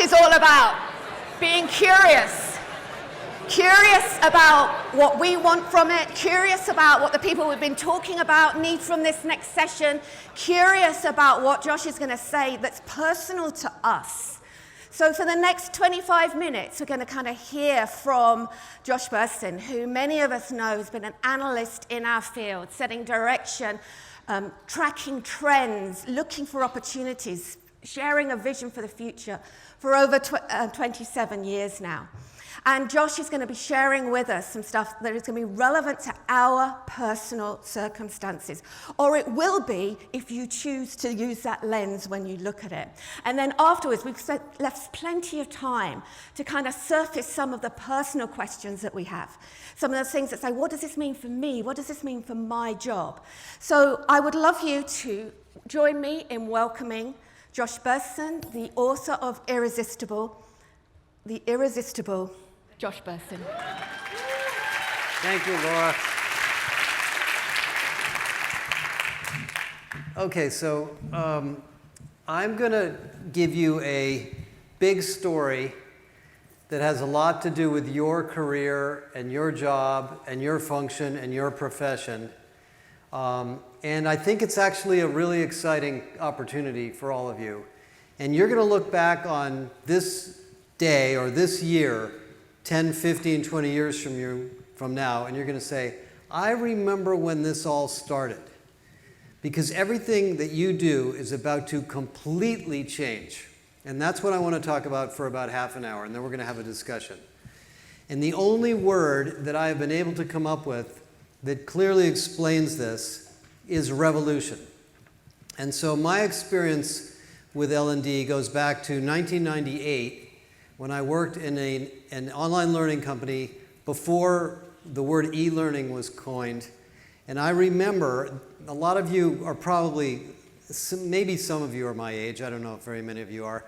is all about. Being curious. Curious about what we want from it, curious about what the people we've been talking about need from this next session, curious about what Josh is going to say that's personal to us. So for the next 25 minutes, we're going to kind of hear from Josh Bersin, who many of us know has been an analyst in our field, setting direction, tracking trends, looking for opportunities, sharing a vision for the future for over 27 years now. And Josh is going to be sharing with us some stuff that is going to be relevant to our personal circumstances. Or it will be if you choose to use that lens when you look at it. And then afterwards, we've left plenty of time to kind of surface some of the personal questions that we have. Some of those things that say, what does this mean for me? What does this mean for my job? So I would love you to join me in welcoming Josh Bersin, the author of The Irresistible Josh Bersin. Thank you, Laura. Okay, so I'm going to give you a big story that has a lot to do with your career and your job and your function and your profession. And I think it's actually a really exciting opportunity for all of you. And you're going to look back on this day or this year, 10, 15, 20 years from now, and you're going to say, I remember when this all started. Because everything that you do is about to completely change. And that's what I want to talk about for about half an hour, and then we're going to have a discussion. And the only word that I have been able to come up with that clearly explains this is revolution. And so my experience with L&D goes back to 1998, when I worked in an online learning company before the word e-learning was coined. And I remember, a lot of you are probably, maybe some of you are my age, I don't know if very many of you are,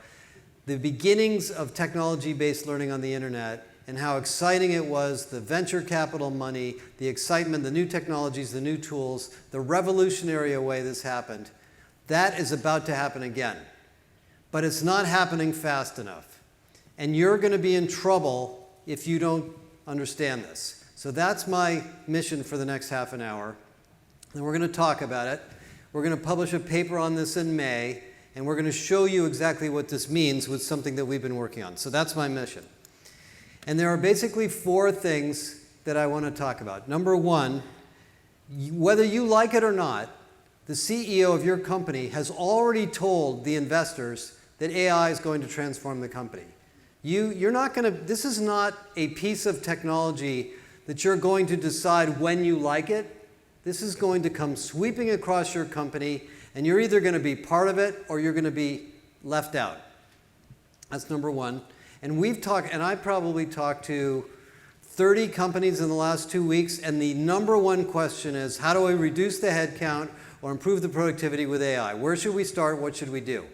the beginnings of technology-based learning on the internet and how exciting it was, the venture capital money, the excitement, the new technologies, the new tools, the revolutionary way this happened. That is about to happen again. But it's not happening fast enough. And you're going to be in trouble if you don't understand this. So that's my mission for the next half an hour. And we're going to talk about it. We're going to publish a paper on this in May, and we're going to show you exactly what this means with something that we've been working on. So that's my mission. And there are basically 4 things that I want to talk about. Number 1, whether you like it or not, the CEO of your company has already told the investors that AI is going to transform the company. You're not going to, this is not a piece of technology that you're going to decide when you like it. This is going to come sweeping across your company, and you're either going to be part of it or you're going to be left out. That's number 1. And we've talked, and I probably talked to 30 companies in the last 2 weeks, and the number 1 question is, how do I reduce the headcount or improve the productivity with AI? Where should we start? What should we do?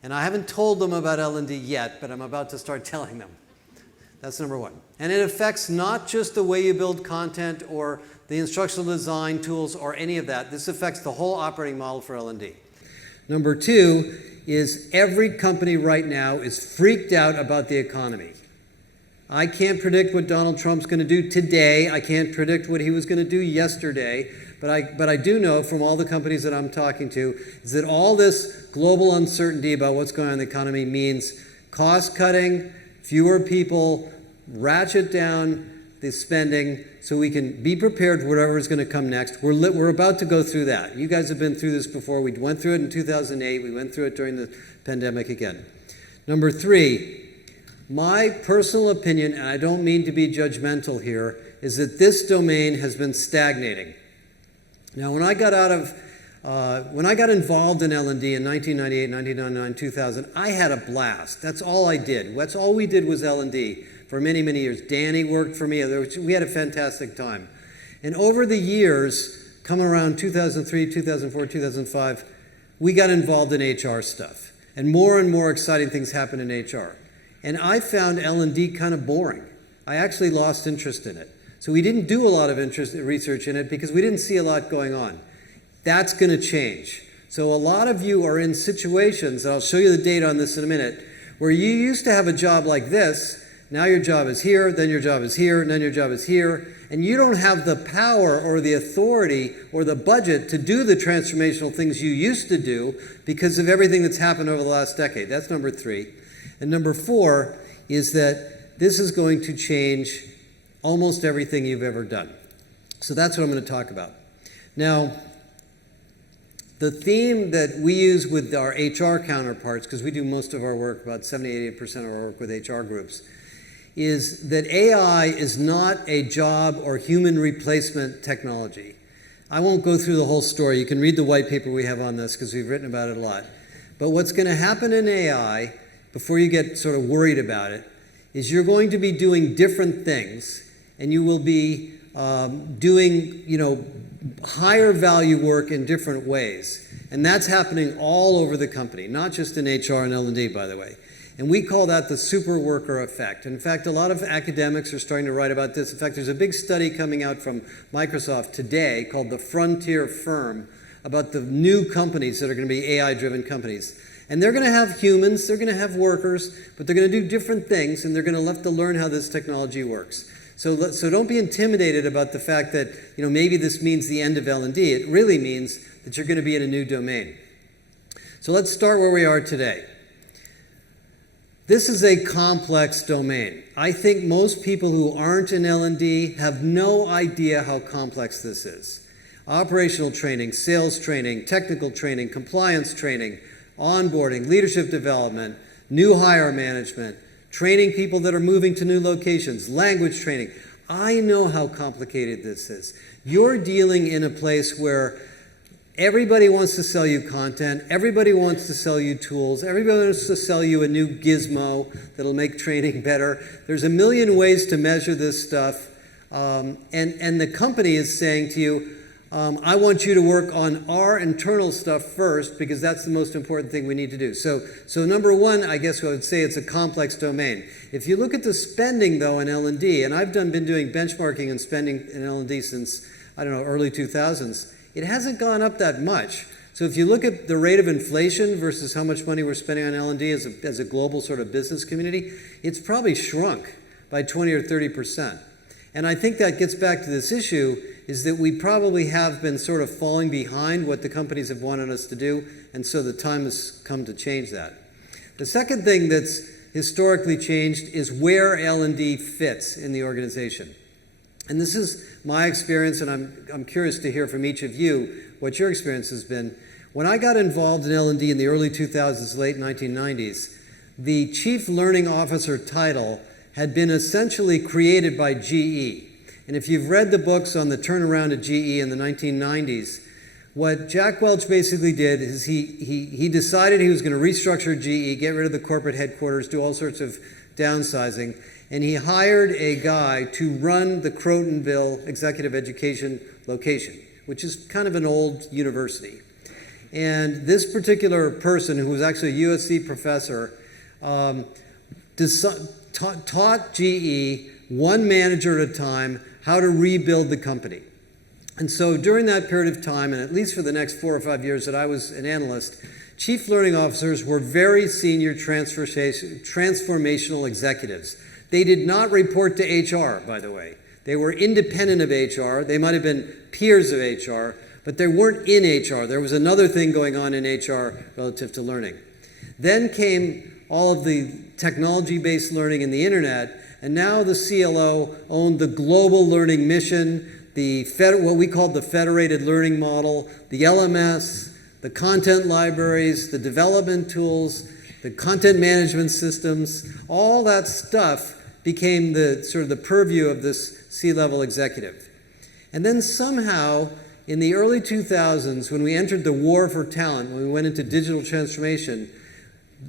And I haven't told them about L&D yet, but I'm about to start telling them. That's number 1. And it affects not just the way you build content or the instructional design tools or any of that. This affects the whole operating model for L&D. Number 2 is every company right now is freaked out about the economy. I can't predict what Donald Trump's going to do today. I can't predict what he was going to do yesterday. But I do know from all the companies that I'm talking to is that all this global uncertainty about what's going on in the economy means cost cutting, fewer people, ratchet down the spending so we can be prepared for whatever is going to come next. We're about to go through that. You guys have been through this before. We went through it in 2008. We went through it during the pandemic again. Number 3, my personal opinion, and I don't mean to be judgmental here, is that this domain has been stagnating. Now, when I got involved in L&D in 1998, 1999, 2000, I had a blast. That's all I did. That's all we did was L&D for many, many years. Danny worked for me. We had a fantastic time. And over the years, come around 2003, 2004, 2005, we got involved in HR stuff. And more exciting things happened in HR. And I found L&D kind of boring. I actually lost interest in it. So we didn't do a lot of research in it because we didn't see a lot going on. That's going to change. So a lot of you are in situations, and I'll show you the data on this in a minute, Where you used to have a job like this, now your job is here, then your job is here, and then your job is here, and you don't have the power or the authority or the budget to do the transformational things you used to do because of everything that's happened over the last decade. That's number 3. And number 4 is that this is going to change almost everything you've ever done. So that's what I'm going to talk about. Now, the theme that we use with our HR counterparts, because we do most of our work, about 70-80% of our work with HR groups, is that AI is not a job or human replacement technology. I won't go through the whole story. You can read the white paper we have on this because we've written about it a lot. But what's going to happen in AI, before you get sort of worried about it, is you're going to be doing different things, and you will be doing, higher value work in different ways. And that's happening all over the company, not just in HR and L&D, by the way. And we call that the superworker effect. In fact, a lot of academics are starting to write about this. In fact, there's a big study coming out from Microsoft today called the Frontier Firm about the new companies that are going to be AI-driven companies. And they're going to have humans, they're going to have workers, but they're going to do different things, and they're going to have to learn how this technology works. So don't be intimidated about the fact that maybe this means the end of L&D. It really means that you're going to be in a new domain. So let's start where we are today. This is a complex domain. I think most people who aren't in L&D have no idea how complex this is. Operational training, sales training, technical training, compliance training, onboarding, leadership development, new hire management, training people that are moving to new locations, language training. I know how complicated this is. You're dealing in a place where everybody wants to sell you content, everybody wants to sell you tools, everybody wants to sell you a new gizmo that'll make training better. There's a million ways to measure this stuff, and the company is saying to you, I want you to work on our internal stuff first because that's the most important thing we need to do. So number one, I guess I would say it's a complex domain. If you look at the spending, though, in L&D, and I've been doing benchmarking and spending in L&D since, early 2000s, it hasn't gone up that much. So if you look at the rate of inflation versus how much money we're spending on L&D as a global sort of business community, it's probably shrunk by 20 or 30%. And I think that gets back to this issue is that we probably have been sort of falling behind what the companies have wanted us to do, and so the time has come to change that. The second thing that's historically changed is where L&D fits in the organization. And this is my experience, and I'm curious to hear from each of you what your experience has been. When I got involved in L&D in the early 2000s, late 1990s, the Chief Learning Officer title had been essentially created by GE. And if you've read the books on the turnaround of GE in the 1990s, what Jack Welch basically did is he decided he was going to restructure GE, get rid of the corporate headquarters, do all sorts of downsizing, and he hired a guy to run the Crotonville Executive Education location, which is kind of an old university. And this particular person, who was actually a USC professor, taught GE, one manager at a time, how to rebuild the company. And so during that period of time, and at least for the next 4 or 5 years that I was an analyst, chief learning officers were very senior transformational executives. They did not report to HR, by the way. They were independent of HR. They might have been peers of HR, but they weren't in HR. There was another thing going on in HR relative to learning. Then came all of the technology-based learning and the internet, and now the CLO owned the global learning mission, what we called the federated learning model, the LMS, the content libraries, the development tools, the content management systems. All that stuff became the sort of the purview of this C-level executive. And then somehow, in the early 2000s, when we entered the war for talent, when we went into digital transformation,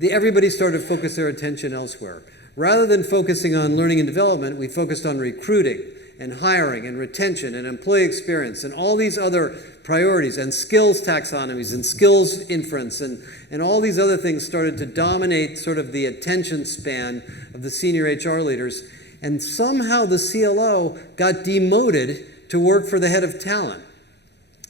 everybody started to focus their attention elsewhere. Rather than focusing on learning and development, we focused on recruiting and hiring and retention and employee experience and all these other priorities and skills taxonomies and skills inference and all these other things started to dominate sort of the attention span of the senior HR leaders. And somehow the CLO got demoted to work for the head of talent.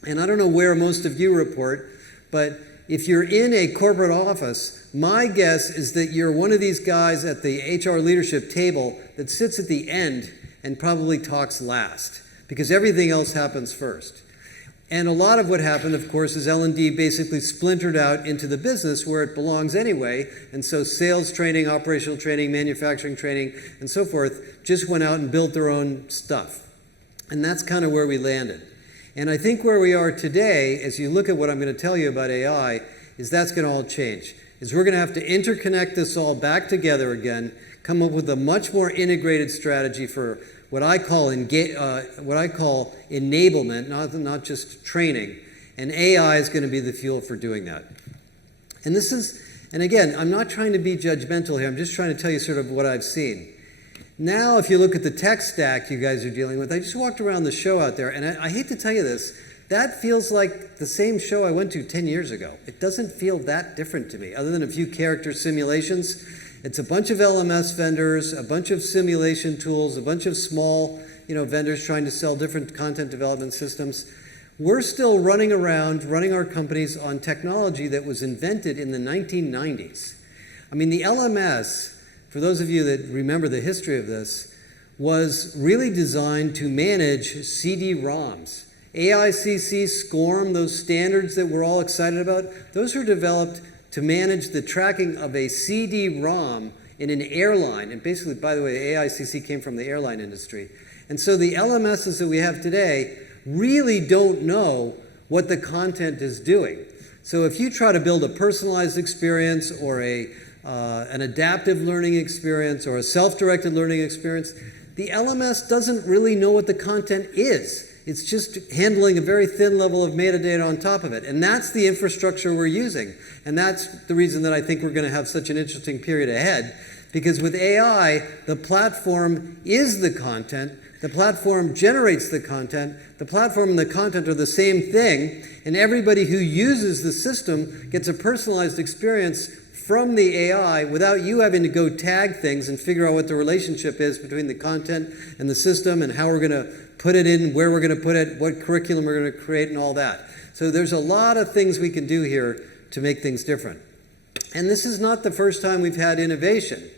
And I don't know where most of you report, but if you're in a corporate office, my guess is that you're one of these guys at the HR leadership table that sits at the end and probably talks last, because everything else happens first. And a lot of what happened, of course, is L&D basically splintered out into the business where it belongs anyway. And so sales training, operational training, manufacturing training, and so forth just went out and built their own stuff. And that's kind of where we landed. And I think where we are today, as you look at what I'm going to tell you about AI, is that's going to all change. Is we're going to have to interconnect this all back together again, come up with a much more integrated strategy for what I call enablement, not just training, and AI is going to be the fuel for doing that. And again, I'm not trying to be judgmental here. I'm just trying to tell you sort of what I've seen. Now, if you look at the tech stack you guys are dealing with, I just walked around the show out there, and I hate to tell you this, that feels like the same show I went to 10 years ago. It doesn't feel that different to me, other than a few character simulations. It's a bunch of LMS vendors, a bunch of simulation tools, a bunch of small, vendors trying to sell different content development systems. We're still running around, running our companies on technology that was invented in the 1990s. I mean, the LMS, for those of you that remember the history of this, was really designed to manage CD-ROMs. AICC, SCORM, those standards that we're all excited about, those were developed to manage the tracking of a CD-ROM in an airline. And basically, by the way, AICC came from the airline industry. And so the LMSs that we have today really don't know what the content is doing. So if you try to build a personalized experience or an adaptive learning experience or a self-directed learning experience, the LMS doesn't really know what the content is. It's just handling a very thin level of metadata on top of it. And that's the infrastructure we're using. And that's the reason that I think we're going to have such an interesting period ahead. Because with AI, the platform is the content. The platform generates the content. The platform and the content are the same thing. And everybody who uses the system gets a personalized experience from the AI without you having to go tag things and figure out what the relationship is between the content and the system and how we're going to put it in, where we're going to put it, what curriculum we're going to create, and all that. So there's a lot of things we can do here to make things different. And this is not the first time we've had innovation.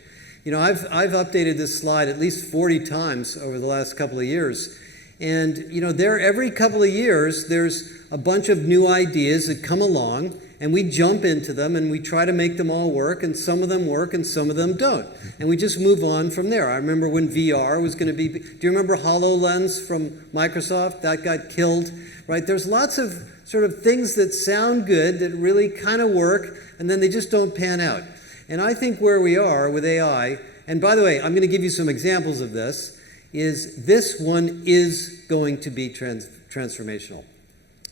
I've updated this slide at least 40 times over the last couple of years. And every couple of years, there's a bunch of new ideas that come along, and we jump into them, and we try to make them all work, and some of them work, and some of them don't. And we just move on from there. I remember when VR was going to be, do you remember HoloLens from Microsoft? That got killed, right? There's lots of sort of things that sound good, that really kind of work, and then they just don't pan out. And I think where we are with AI, and by the way, I'm going to give you some examples of this, is this one is going to be transformational.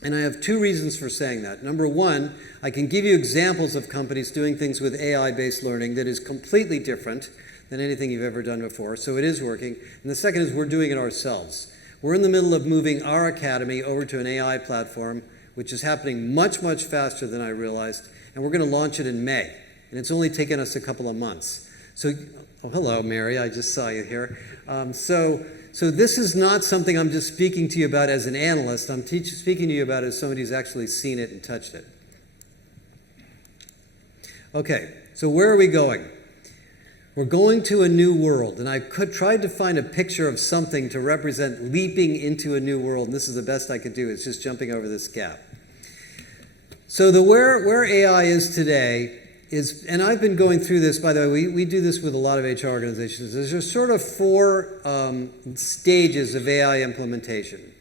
And I have two reasons for saying that. Number one, I can give you examples of companies doing things with AI-based learning that is completely different than anything you've ever done before, so it is working. And the second is we're doing it ourselves. We're in the middle of moving our academy over to an AI platform, which is happening much, much faster than I realized, and we're going to launch it in May. And it's only taken us a couple of months. So, hello, Mary, I just saw you here. So this is not something I'm just speaking to you about as an analyst. I'm speaking to you about as somebody who's actually seen it and touched it. Okay, so where are we going? We're going to a new world, and I tried to find a picture of something to represent leaping into a new world, and this is the best I could do, is just jumping over this gap. So where AI is today is, and I've been going through this, by the way, we do this with a lot of HR organizations. There's sort of four stages of AI implementation.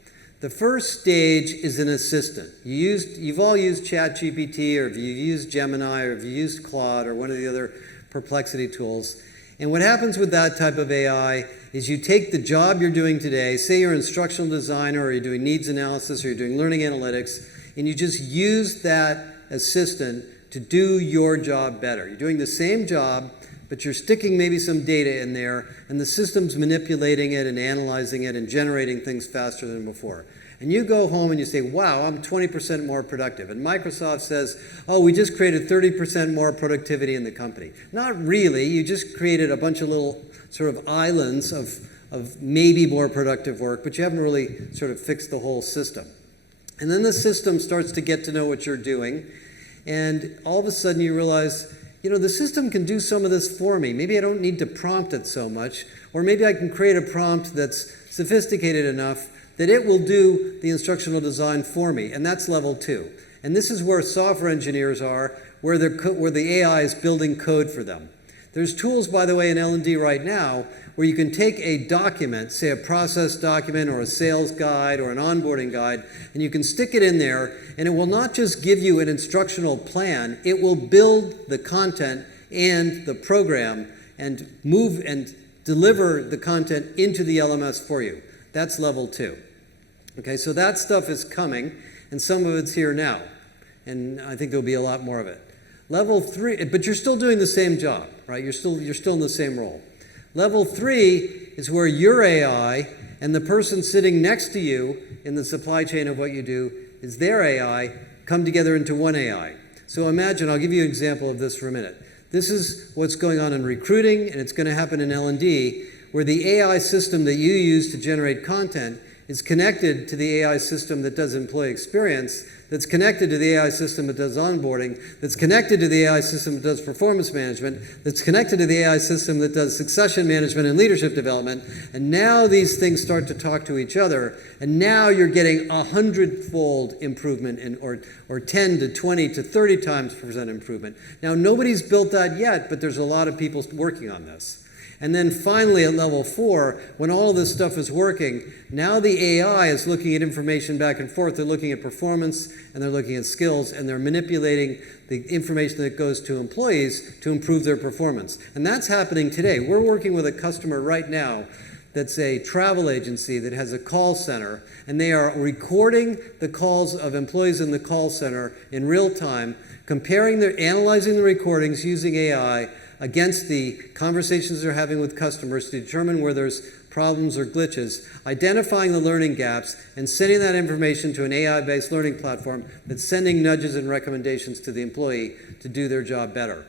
The first stage is an assistant. You've all used ChatGPT, or if you've used Gemini, or if you used Claude, or one of the other Perplexity tools. And what happens with that type of AI is you take the job you're doing today, say you're an instructional designer, or you're doing needs analysis, or you're doing learning analytics, and you just use that assistant to do your job better. You're doing the same job, but you're sticking maybe some data in there, and the system's manipulating it and analyzing it and generating things faster than before. And you go home and you say, wow, I'm 20% more productive. And Microsoft says, oh, we just created 30% more productivity in the company. Not really. You just created a bunch of little sort of islands of maybe more productive work, but you haven't really sort of fixed the whole system. And then the system starts to get to know what you're doing. and all of a sudden you realize, the system can do some of this for me. Maybe I don't need to prompt it so much, or maybe I can create a prompt that's sophisticated enough that it will do the instructional design for me, and that's level 2. And this is where software engineers are, where the AI is building code for them. There's tools, by the way, in L&D right now where you can take a document, say a process document or a sales guide or an onboarding guide, and you can stick it in there, and it will not just give you an instructional plan, it will build the content and the program and move and deliver the content into the LMS for you. That's level 2. Okay, so that stuff is coming, and some of it's here now, and I think there'll be a lot more of it. Level 3, but you're still doing the same job, right? You're still in the same role. Level 3 is where your AI and the person sitting next to you in the supply chain of what you do is their AI come together into one AI. So imagine, I'll give you an example of this for a minute. This is what's going on in recruiting, and it's going to happen in L&D, where the AI system that you use to generate content is connected to the AI system that does employee experience, that's connected to the AI system that does onboarding, that's connected to the AI system that does performance management, that's connected to the AI system that does succession management and leadership development. And now these things start to talk to each other, and now you're getting 100-fold improvement or 10 to 20 to 30 times % improvement. Now, nobody's built that yet, but there's a lot of people working on this. And then finally at level 4, when all this stuff is working, now the AI is looking at information back and forth. They're looking at performance, and they're looking at skills, and they're manipulating the information that goes to employees to improve their performance. And that's happening today. We're working with a customer right now that's a travel agency that has a call center, and they are recording the calls of employees in the call center in real time, analyzing the recordings using AI against the conversations they're having with customers to determine where there's problems or glitches, identifying the learning gaps, and sending that information to an AI-based learning platform that's sending nudges and recommendations to the employee to do their job better.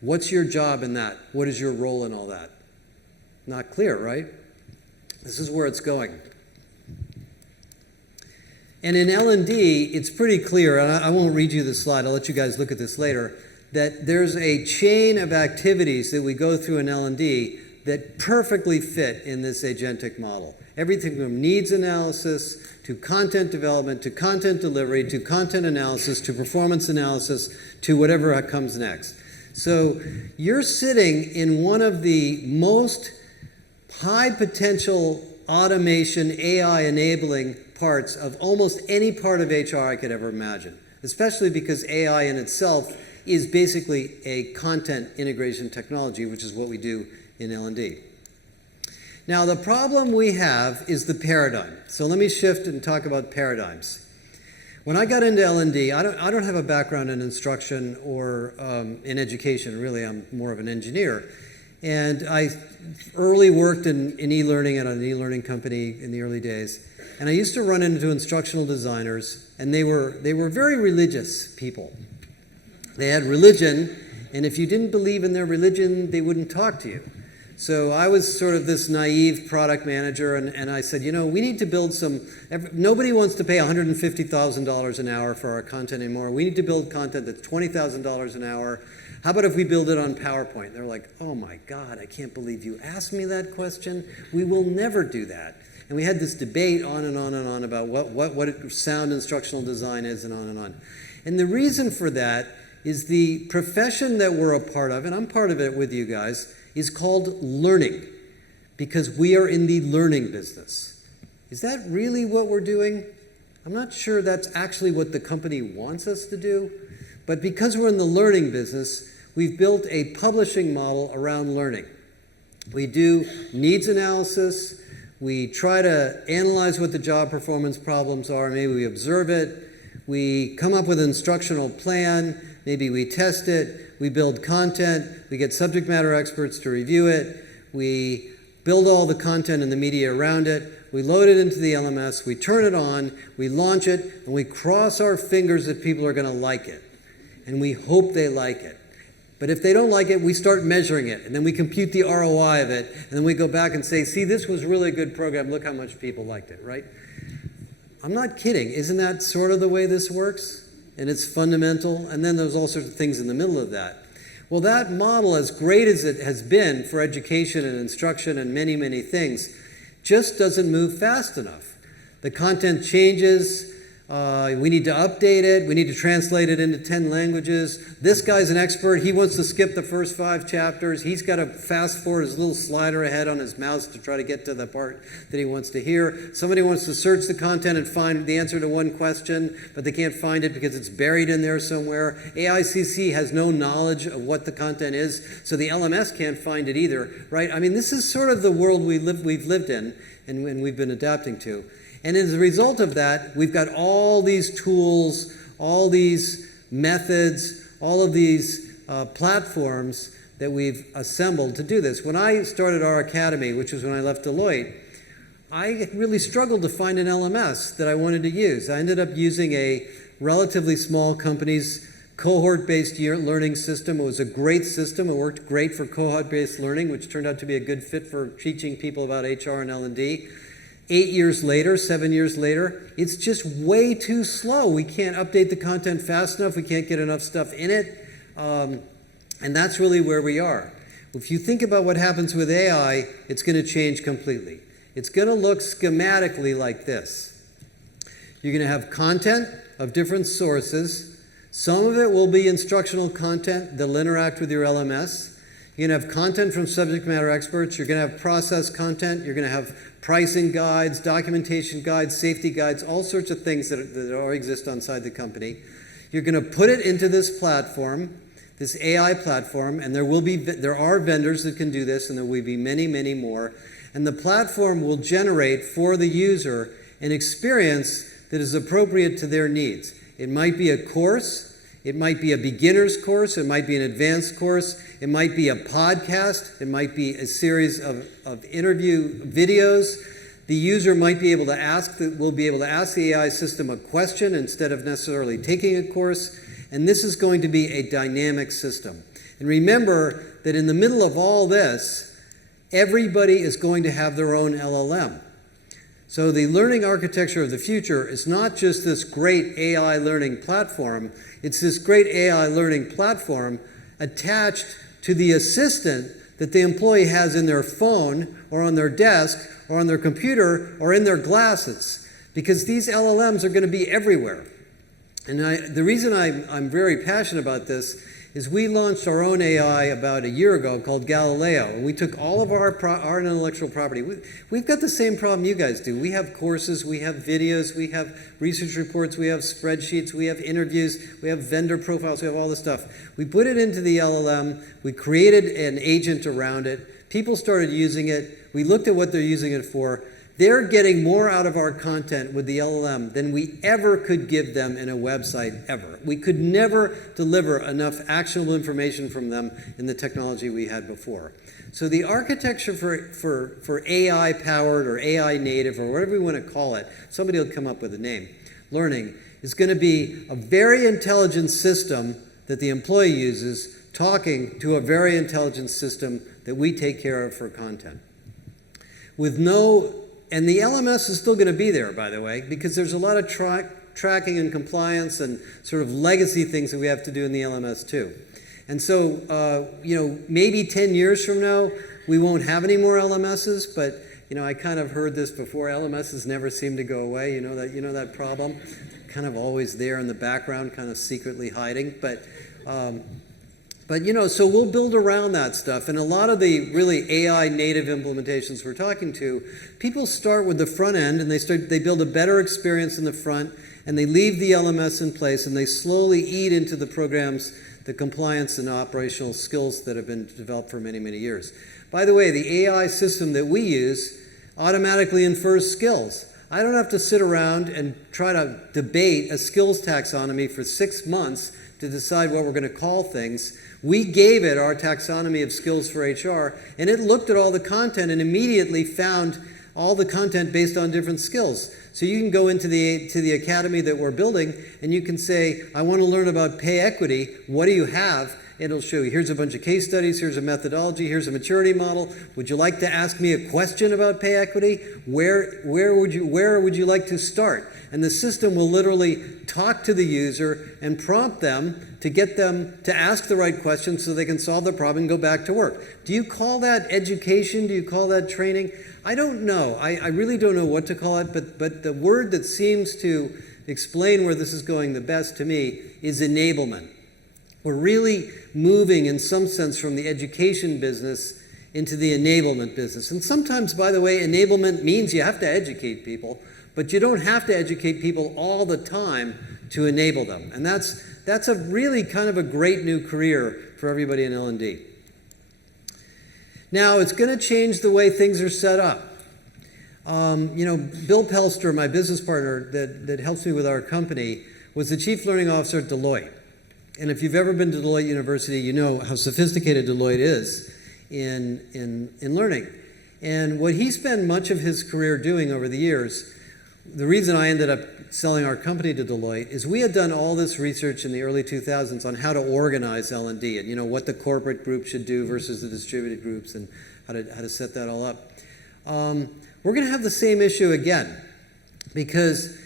What's your job in that? What is your role in all that? Not clear, right? This is where it's going. And in L&D, it's pretty clear, and I won't read you the slide, I'll let you guys look at this later, that there's a chain of activities that we go through in L&D that perfectly fit in this agentic model. Everything from needs analysis to content development to content delivery to content analysis to performance analysis to whatever comes next. So you're sitting in one of the most high potential automation, AI enabling parts of almost any part of HR I could ever imagine, especially because AI in itself is basically a content integration technology, which is what we do in L&D. Now, the problem we have is the paradigm. So let me shift and talk about paradigms. When I got into L&D, I don't have a background in instruction or in education. Really, I'm more of an engineer. And I early worked in e-learning at an e-learning company in the early days. And I used to run into instructional designers, and they were very religious people. They had religion, and if you didn't believe in their religion, they wouldn't talk to you. So I was sort of this naive product manager, and I said, we need to build nobody wants to pay $150,000 an hour for our content anymore. We need to build content that's $20,000 an hour. How about if we build it on PowerPoint? They're like, oh my God, I can't believe you asked me that question. We will never do that. And we had this debate on and on and on about what sound instructional design is and on and on. And the reason for that is the profession that we're a part of, and I'm part of it with you guys, is called learning, because we are in the learning business. Is that really what we're doing? I'm not sure that's actually what the company wants us to do, but because we're in the learning business, we've built a publishing model around learning. We do needs analysis, we try to analyze what the job performance problems are, maybe we observe it, we come up with an instructional plan, maybe we test it, we build content, we get subject matter experts to review it, we build all the content and the media around it, we load it into the LMS, we turn it on, we launch it, and we cross our fingers that people are going to like it. And we hope they like it. But if they don't like it, we start measuring it, and then we compute the ROI of it, and then we go back and say, see, this was really a good program, look how much people liked it, right? I'm not kidding. Isn't that sort of the way this works? and it's fundamental, and then there's all sorts of things in the middle of that. Well, that model, as great as it has been for education and instruction and many, many things, just doesn't move fast enough. The content changes. We need to update it. We need to translate it into 10 languages. This guy's an expert. He wants to skip the first 5 chapters. He's got to fast forward his little slider ahead on his mouse to try to get to the part that he wants to hear. Somebody wants to search the content and find the answer to one question, but they can't find it because it's buried in there somewhere. AICC has no knowledge of what the content is, so the LMS can't find it either, right? I mean, this is sort of the world we've lived in and we've been adapting to. And as a result of that, we've got all these tools, all these methods, all of these platforms that we've assembled to do this. When I started our academy, which was when I left Deloitte, I really struggled to find an LMS that I wanted to use. I ended up using a relatively small company's cohort-based learning system. It was a great system. It worked great for cohort-based learning, which turned out to be a good fit for teaching people about HR and L&D. 8 years later, 7 years later, it's just way too slow. We can't update the content fast enough. We can't get enough stuff in it. And that's really where we are. If you think about what happens with AI, it's going to change completely. It's going to look schematically like this. You're going to have content of different sources. Some of it will be instructional content that'll interact with your LMS. You're going to have content from subject matter experts. You're going to have process content. You're going to have pricing guides, documentation guides, safety guides, all sorts of things that already exist inside the company. You're going to put it into this platform, this AI platform, and there are vendors that can do this, and there will be many, many more. And the platform will generate for the user an experience that is appropriate to their needs. It might be a course. It might be a beginner's course. It might be an advanced course. It might be a podcast. It might be a series of interview videos. The user might be able to will be able to ask the AI system a question instead of necessarily taking a course. And this is going to be a dynamic system. And remember that in the middle of all this, everybody is going to have their own LLM. So the learning architecture of the future is not just this great AI learning platform. It's this great AI learning platform attached to the assistant that the employee has in their phone or on their desk or on their computer or in their glasses, because these LLMs are going to be everywhere. And the reason I'm very passionate about this is we launched our own AI about a year ago called Galileo, and we took all of our intellectual property. We've got the same problem you guys do. We have courses, we have videos, we have research reports, we have spreadsheets, we have interviews, we have vendor profiles, we have all this stuff. We put it into the LLM, we created an agent around it, people started using it, we looked at what they're using it for. They're getting more out of our content with the LLM than we ever could give them in a website ever. We could never deliver enough actionable information from them in the technology we had before. So the architecture for AI-powered or AI-native or whatever we want to call it, somebody will come up with a name, learning, is going to be a very intelligent system that the employee uses talking to a very intelligent system that we take care of for content. And the LMS is still going to be there, by the way, because there's a lot of tracking and compliance and sort of legacy things that we have to do in the LMS too. And so, maybe 10 years from now, we won't have any more LMSs, but, I kind of heard this before. LMSs never seem to go away. You know that problem? Kind of always there in the background, kind of secretly hiding. But so we'll build around that stuff. And a lot of the really AI native implementations we're talking to, people start with the front end and they build a better experience in the front, and they leave the LMS in place, and they slowly eat into the programs, the compliance and operational skills that have been developed for many, many years. By the way, the AI system that we use automatically infers skills. I don't have to sit around and try to debate a skills taxonomy for 6 months to decide what we're going to call things. We gave it our taxonomy of skills for HR, and it looked at all the content and immediately found all the content based on different skills. So you can go into the academy that we're building, and you can say, I want to learn about pay equity. What do you have? It'll show you, here's a bunch of case studies, here's a methodology, here's a maturity model. Would you like to ask me a question about pay equity? Where would you like to start? And the system will literally talk to the user and prompt them to get them to ask the right questions so they can solve the problem and go back to work. Do you call that education? Do you call that training? I don't know. I really don't know what to call it, but the word that seems to explain where this is going the best to me is enablement. We're really moving in some sense from the education business into the enablement business. And sometimes, by the way, enablement means you have to educate people, but you don't have to educate people all the time to enable them. And that's a really kind of a great new career for everybody in L&D. Now, it's going to change the way things are set up. Bill Pelster, my business partner that helps me with our company, was the chief learning officer at Deloitte. And if you've ever been to Deloitte University, you know how sophisticated Deloitte is in learning. And what he spent much of his career doing over the years, the reason I ended up selling our company to Deloitte is we had done all this research in the early 2000s on how to organize L&D and what the corporate group should do versus the distributed groups and how to set that all up. We're going to have the same issue again, because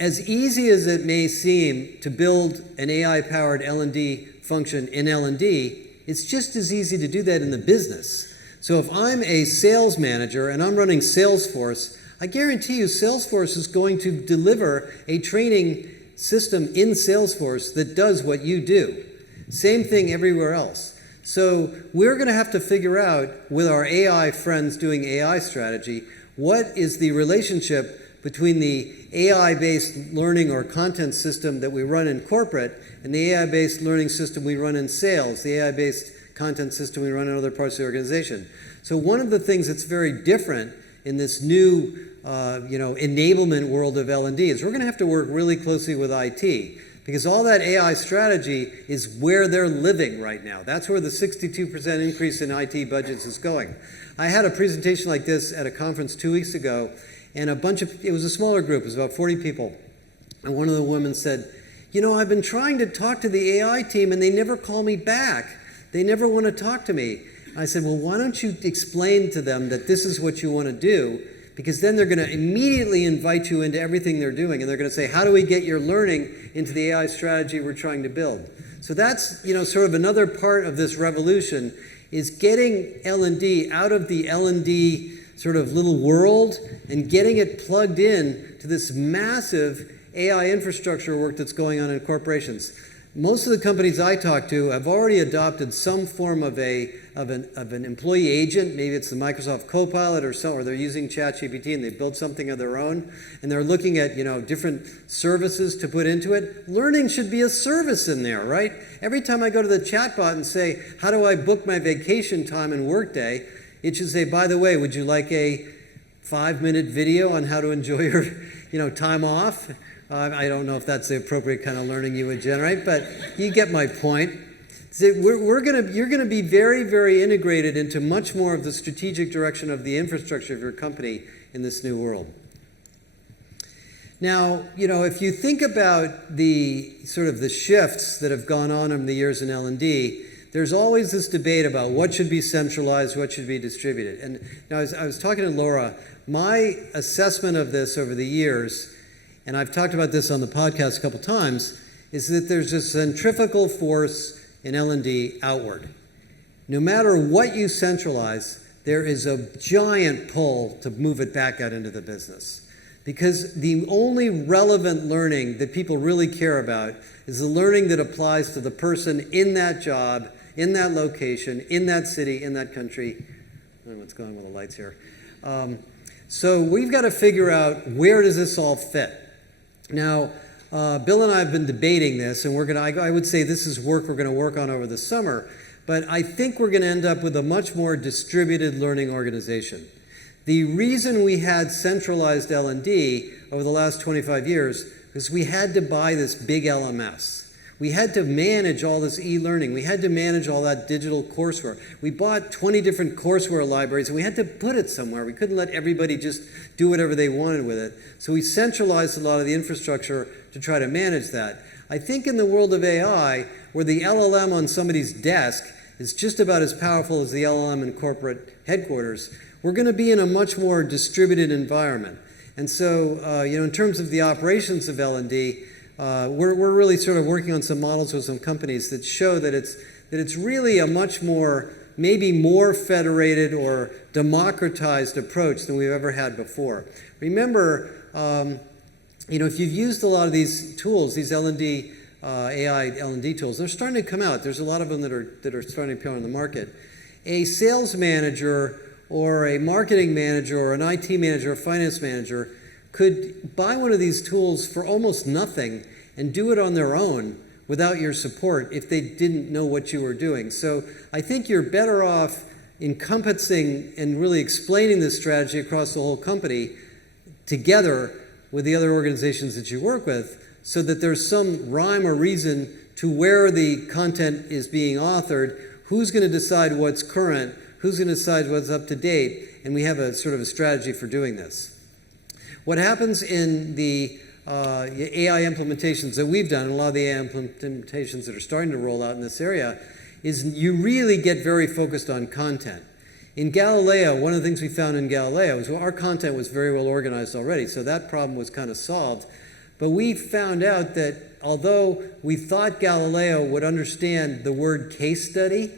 as easy as it may seem to build an AI-powered L&D function in L&D, it's just as easy to do that in the business. So if I'm a sales manager and I'm running Salesforce, I guarantee you Salesforce is going to deliver a training system in Salesforce that does what you do. Same thing everywhere else. So we're going to have to figure out with our AI friends doing AI strategy, what is the relationship between the AI-based learning or content system that we run in corporate and the AI-based learning system we run in sales, the AI-based content system we run in other parts of the organization. So one of the things that's very different in this new enablement world of L&D is we're going to have to work really closely with IT, because all that AI strategy is where they're living right now. That's where the 62% increase in IT budgets is going. I had a presentation like this at a conference 2 weeks ago, and it was a smaller group, it was about 40 people. And one of the women said, I've been trying to talk to the AI team and they never call me back. They never want to talk to me. I said, well, why don't you explain to them that this is what you want to do? Because then they're going to immediately invite you into everything they're doing. And they're going to say, how do we get your learning into the AI strategy we're trying to build? So that's, sort of another part of this revolution is getting L&D out of the L&D sort of little world and getting it plugged in to this massive AI infrastructure work that's going on in corporations. Most of the companies I talk to have already adopted some form of an employee agent. Maybe it's the Microsoft Copilot or they're using ChatGPT and they built something of their own, and they're looking at different services to put into it. Learning should be a service in there, right? Every time I go to the chatbot and say, how do I book my vacation time in Workday? It should say, by the way, would you like a 5-minute video on how to enjoy your time off? I don't know if that's the appropriate kind of learning you would generate, but you get my point. So you're going to be very, very integrated into much more of the strategic direction of the infrastructure of your company in this new world. Now, if you think about the sort of the shifts that have gone on over the years in L&D, there's always this debate about what should be centralized, what should be distributed. And now, I was talking to Laura. My assessment of this over the years, and I've talked about this on the podcast a couple times, is that there's a centrifugal force in L&D outward. No matter what you centralize, there is a giant pull to move it back out into the business. Because the only relevant learning that people really care about is the learning that applies to the person in that job, in that location, in that city, in that country. I don't know what's going on with the lights here. So we've got to figure out, where does this all fit? Now, Bill and I have been debating this, and I would say this is work we're going to work on over the summer, but I think we're going to end up with a much more distributed learning organization. The reason we had centralized L&D over the last 25 years is we had to buy this big LMS. We had to manage all this e-learning. We had to manage all that digital courseware. We bought 20 different courseware libraries, and we had to put it somewhere. We couldn't let everybody just do whatever they wanted with it. So we centralized a lot of the infrastructure to try to manage that. I think in the world of AI, where the LLM on somebody's desk is just about as powerful as the LLM in corporate headquarters, we're going to be in a much more distributed environment. And so, in terms of the operations of L&D, we're really sort of working on some models with some companies that show that it's really a much more, maybe more federated or democratized approach than we've ever had before. Remember, if you've used a lot of these tools, these L&D, AI L&D tools, they're starting to come out. There's a lot of them that are starting to appear on the market. A sales manager or a marketing manager or an IT manager or finance manager could buy one of these tools for almost nothing and do it on their own without your support if they didn't know what you were doing. So I think you're better off encompassing and really explaining this strategy across the whole company together with the other organizations that you work with so that there's some rhyme or reason to where the content is being authored, who's going to decide what's current, who's going to decide what's up to date, and we have a sort of a strategy for doing this. What happens in the AI implementations that we've done, and a lot of the AI implementations that are starting to roll out in this area, is you really get very focused on content. In Galileo, one of the things we found in Galileo is our content was very well organized already, so that problem was kind of solved. But we found out that although we thought Galileo would understand the word case study,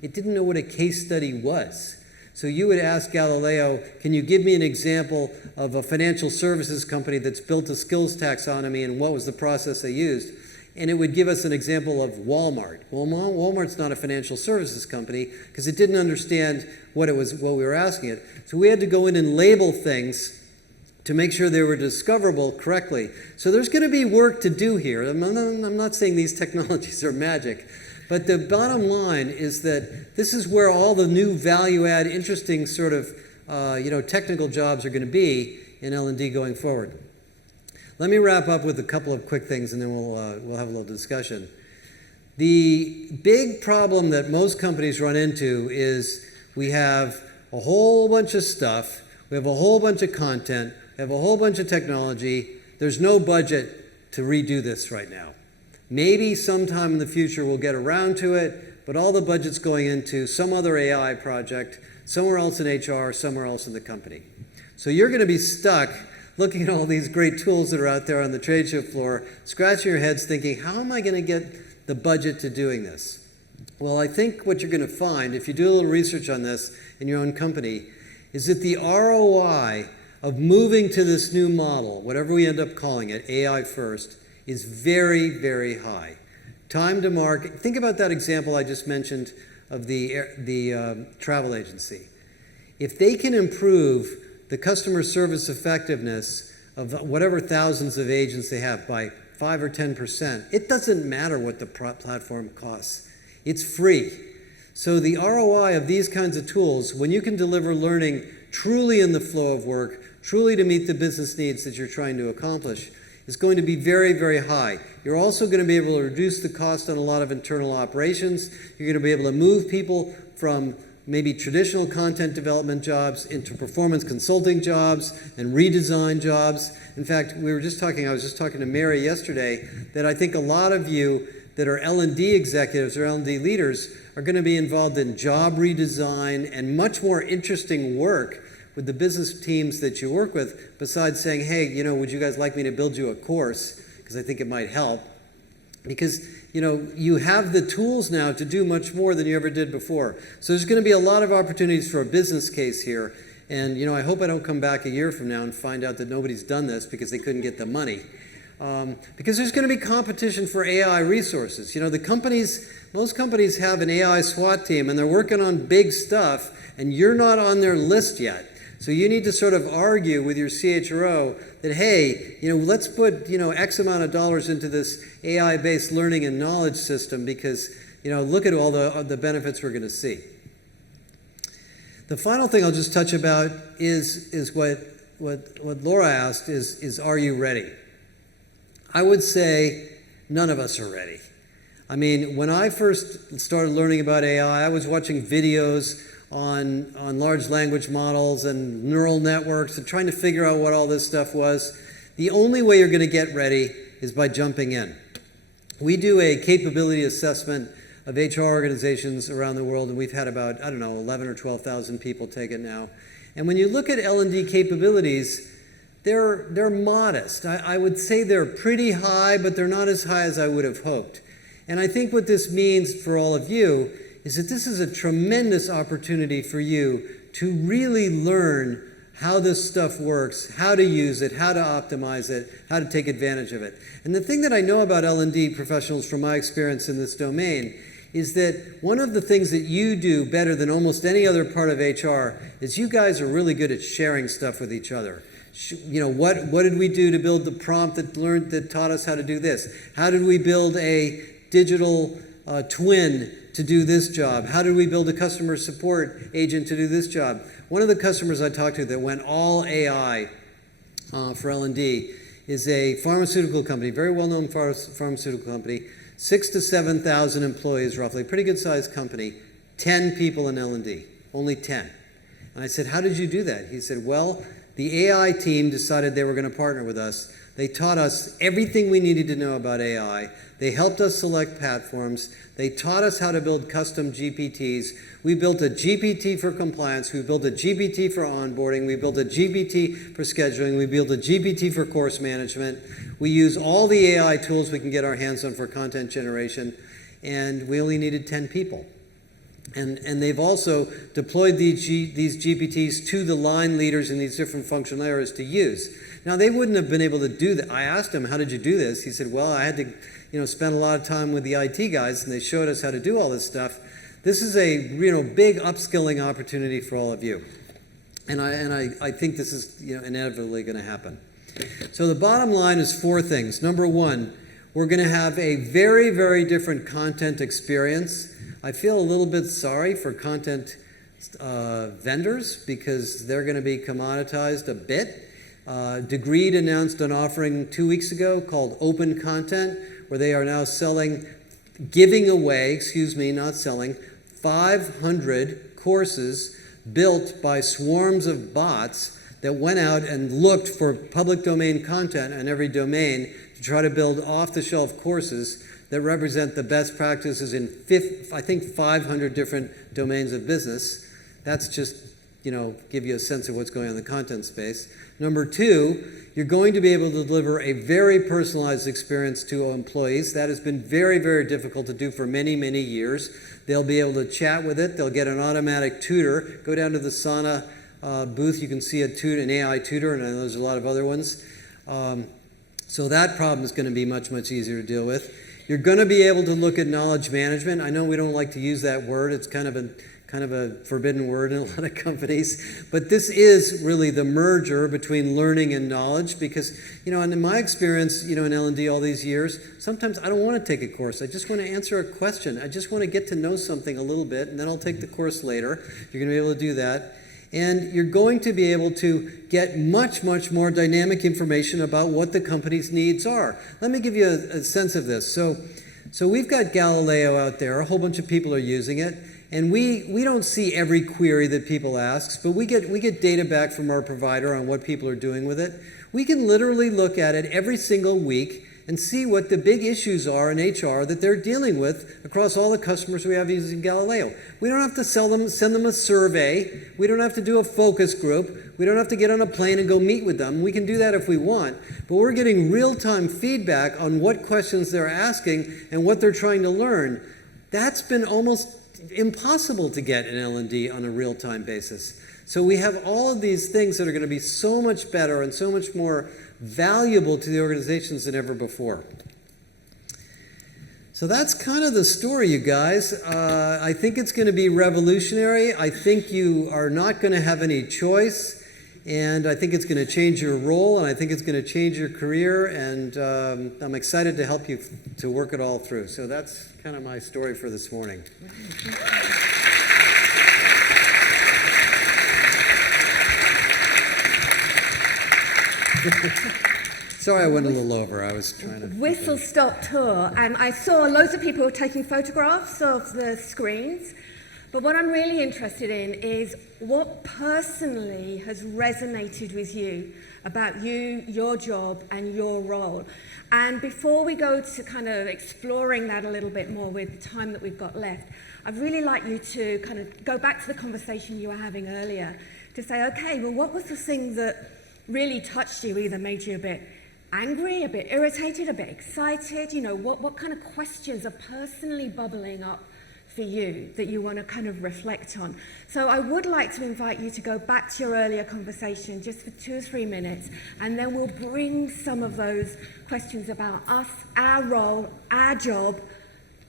it didn't know what a case study was. So you would ask Galileo, can you give me an example of a financial services company that's built a skills taxonomy and what was the process they used? And it would give us an example of Walmart. Well, Walmart's not a financial services company because it didn't understand what we were asking it. So we had to go in and label things to make sure they were discoverable correctly. So there's going to be work to do here. I'm not saying these technologies are magic. But the bottom line is that this is where all the new value-add, interesting sort of, technical jobs are going to be in L&D going forward. Let me wrap up with a couple of quick things, and then we'll have a little discussion. The big problem that most companies run into is we have a whole bunch of stuff, we have a whole bunch of content, we have a whole bunch of technology. There's no budget to redo this right now. Maybe sometime in the future we'll get around to it, but all the budget's going into some other AI project, somewhere else in HR, somewhere else in the company. So you're going to be stuck looking at all these great tools that are out there on the trade show floor, scratching your heads thinking, how am I going to get the budget to doing this? Well, I think what you're going to find, if you do a little research on this in your own company, is that the ROI of moving to this new model, whatever we end up calling it, AI first, is very, very high. Time to market. Think about that example I just mentioned of the travel agency. If they can improve the customer service effectiveness of whatever thousands of agents they have by 5 or 10%, it doesn't matter what the platform costs. It's free. So the ROI of these kinds of tools, when you can deliver learning truly in the flow of work, truly to meet the business needs that you're trying to accomplish, is going to be very, very high. You're also going to be able to reduce the cost on a lot of internal operations. You're going to be able to move people from maybe traditional content development jobs into performance consulting jobs and redesign jobs. In fact, I was just talking to Mary yesterday that I think a lot of you that are L&D executives or L&D leaders are going to be involved in job redesign and much more interesting work with the business teams that you work with, besides saying, hey, would you guys like me to build you a course? Because I think it might help. Because, you have the tools now to do much more than you ever did before. So there's going to be a lot of opportunities for a business case here. And, I hope I don't come back a year from now and find out that nobody's done this because they couldn't get the money. Because there's going to be competition for AI resources. Most companies have an AI SWAT team, and they're working on big stuff, and you're not on their list yet. So you need to sort of argue with your CHRO that, hey, let's put, X amount of dollars into this AI-based learning and knowledge system because, look at all the benefits we're going to see. The final thing I'll just touch about is what Laura asked is are you ready? I would say none of us are ready. I mean, when I first started learning about AI, I was watching videos on large language models and neural networks and trying to figure out what all this stuff was. The only way you're going to get ready is by jumping in. we do a capability assessment of HR organizations around the world, and we've had about, I don't know, 11 or 12,000 people take it now. And when you look at L&D capabilities, they're modest. I would say they're pretty high, but they're not as high as I would have hoped. And I think what this means for all of you is that this is a tremendous opportunity for you to really learn how this stuff works, how to use it, how to optimize it, how to take advantage of it. And the thing that I know about L&D professionals from my experience in this domain is that one of the things that you do better than almost any other part of HR is you guys are really good at sharing stuff with each other. You know, what did we do to build the prompt that taught us how to do this? How did we build a digital twin to do this job? How did we build a customer support agent to do this job? One of the customers I talked to that went all AI for L&D is a pharmaceutical company, very well-known pharmaceutical company, 6,000 to 7,000 employees roughly, pretty good-sized company, 10 people in L&D, only 10. And I said, how did you do that? He said, well, the AI team decided they were going to partner with us. They taught us everything we needed to know about AI. They helped us select platforms. They taught us how to build custom GPTs. We built a GPT for compliance. We built a GPT for onboarding. We built a GPT for scheduling. We built a GPT for course management. We use all the AI tools we can get our hands on for content generation. And we only needed 10 people. And they've also deployed these GPTs to the line leaders in these different functional areas to use. Now, they wouldn't have been able to do that. I asked him, how did you do this? He said, well, I had to spend a lot of time with the IT guys, and they showed us how to do all this stuff. This is a big upskilling opportunity for all of you. And I think this is inevitably going to happen. So the bottom line is 4 things. Number 1, we're going to have a very, very different content experience. I feel a little bit sorry for content vendors because they're going to be commoditized a bit. Degreed announced an offering 2 weeks ago called Open Content, where they are now giving away, 500 courses built by swarms of bots that went out and looked for public domain content in every domain to try to build off-the-shelf courses that represent the best practices in, I think, 500 different domains of business. That's just, give you a sense of what's going on in the content space. Number 2, you're going to be able to deliver a very personalized experience to employees. That has been very, very difficult to do for many, many years. They'll be able to chat with it. They'll get an automatic tutor. Go down to the Sana booth. You can see an AI tutor, and I know there's a lot of other ones. So that problem is going to be much, much easier to deal with. You're going to be able to look at knowledge management. I know we don't like to use that word. It's kind of a forbidden word in a lot of companies. But this is really the merger between learning and knowledge because, and in my experience, in L&D all these years, sometimes I don't want to take a course. I just want to answer a question. I just want to get to know something a little bit, and then I'll take the course later. You're going to be able to do that. And you're going to be able to get much, much more dynamic information about what the company's needs are. Let me give you a sense of this. So we've got Galileo out there. A whole bunch of people are using it. And we don't see every query that people ask, but we get data back from our provider on what people are doing with it. We can literally look at it every single week and see what the big issues are in HR that they're dealing with across all the customers we have using Galileo. We don't have to send them a survey. We don't have to do a focus group. We don't have to get on a plane and go meet with them. We can do that if we want, but we're getting real-time feedback on what questions they're asking and what they're trying to learn. That's been almost impossible to get in L&D on a real-time basis. So we have all of these things that are going to be so much better and so much more valuable to the organizations than ever before. So that's kind of the story, you guys. I think it's going to be revolutionary. I think you are not going to have any choice. And I think it's going to change your role, and I think it's going to change your career. And I'm excited to help you to work it all through. So that's kind of my story for this morning. Sorry I went a little over. I was trying to... Whistle-stop tour. I saw loads of people taking photographs of the screens. But what I'm really interested in is what personally has resonated with you about you, your job, and your role. And before we go to kind of exploring that a little bit more with the time that we've got left, I'd really like you to kind of go back to the conversation you were having earlier to say, okay, well, what was the thing that really touched you, either made you a bit angry, a bit irritated, a bit excited? You know, what kind of questions are personally bubbling up for you that you want to kind of reflect on? So I would like to invite you to go back to your earlier conversation just for 2 or 3 minutes, and then we'll bring some of those questions about us, our role, our job,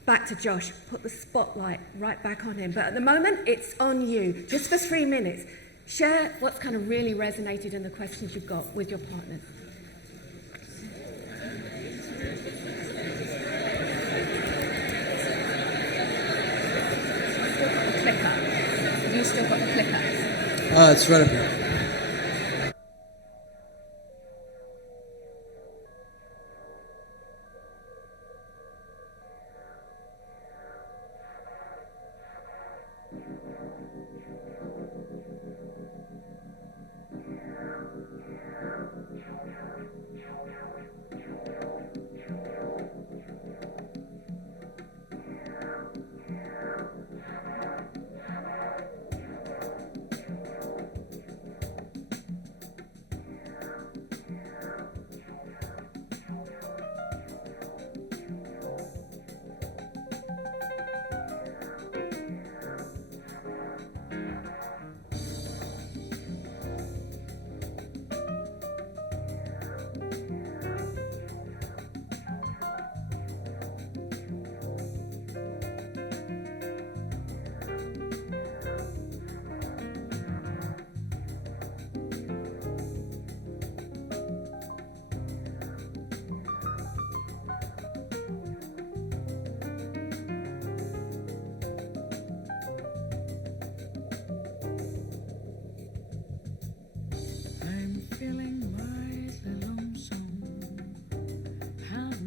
back to Josh. Put the spotlight right back on him. But at the moment, it's on you, just for 3 minutes. Share what's kind of really resonated in the questions you've got with your partners. Have you still got the clicker? It's right up here.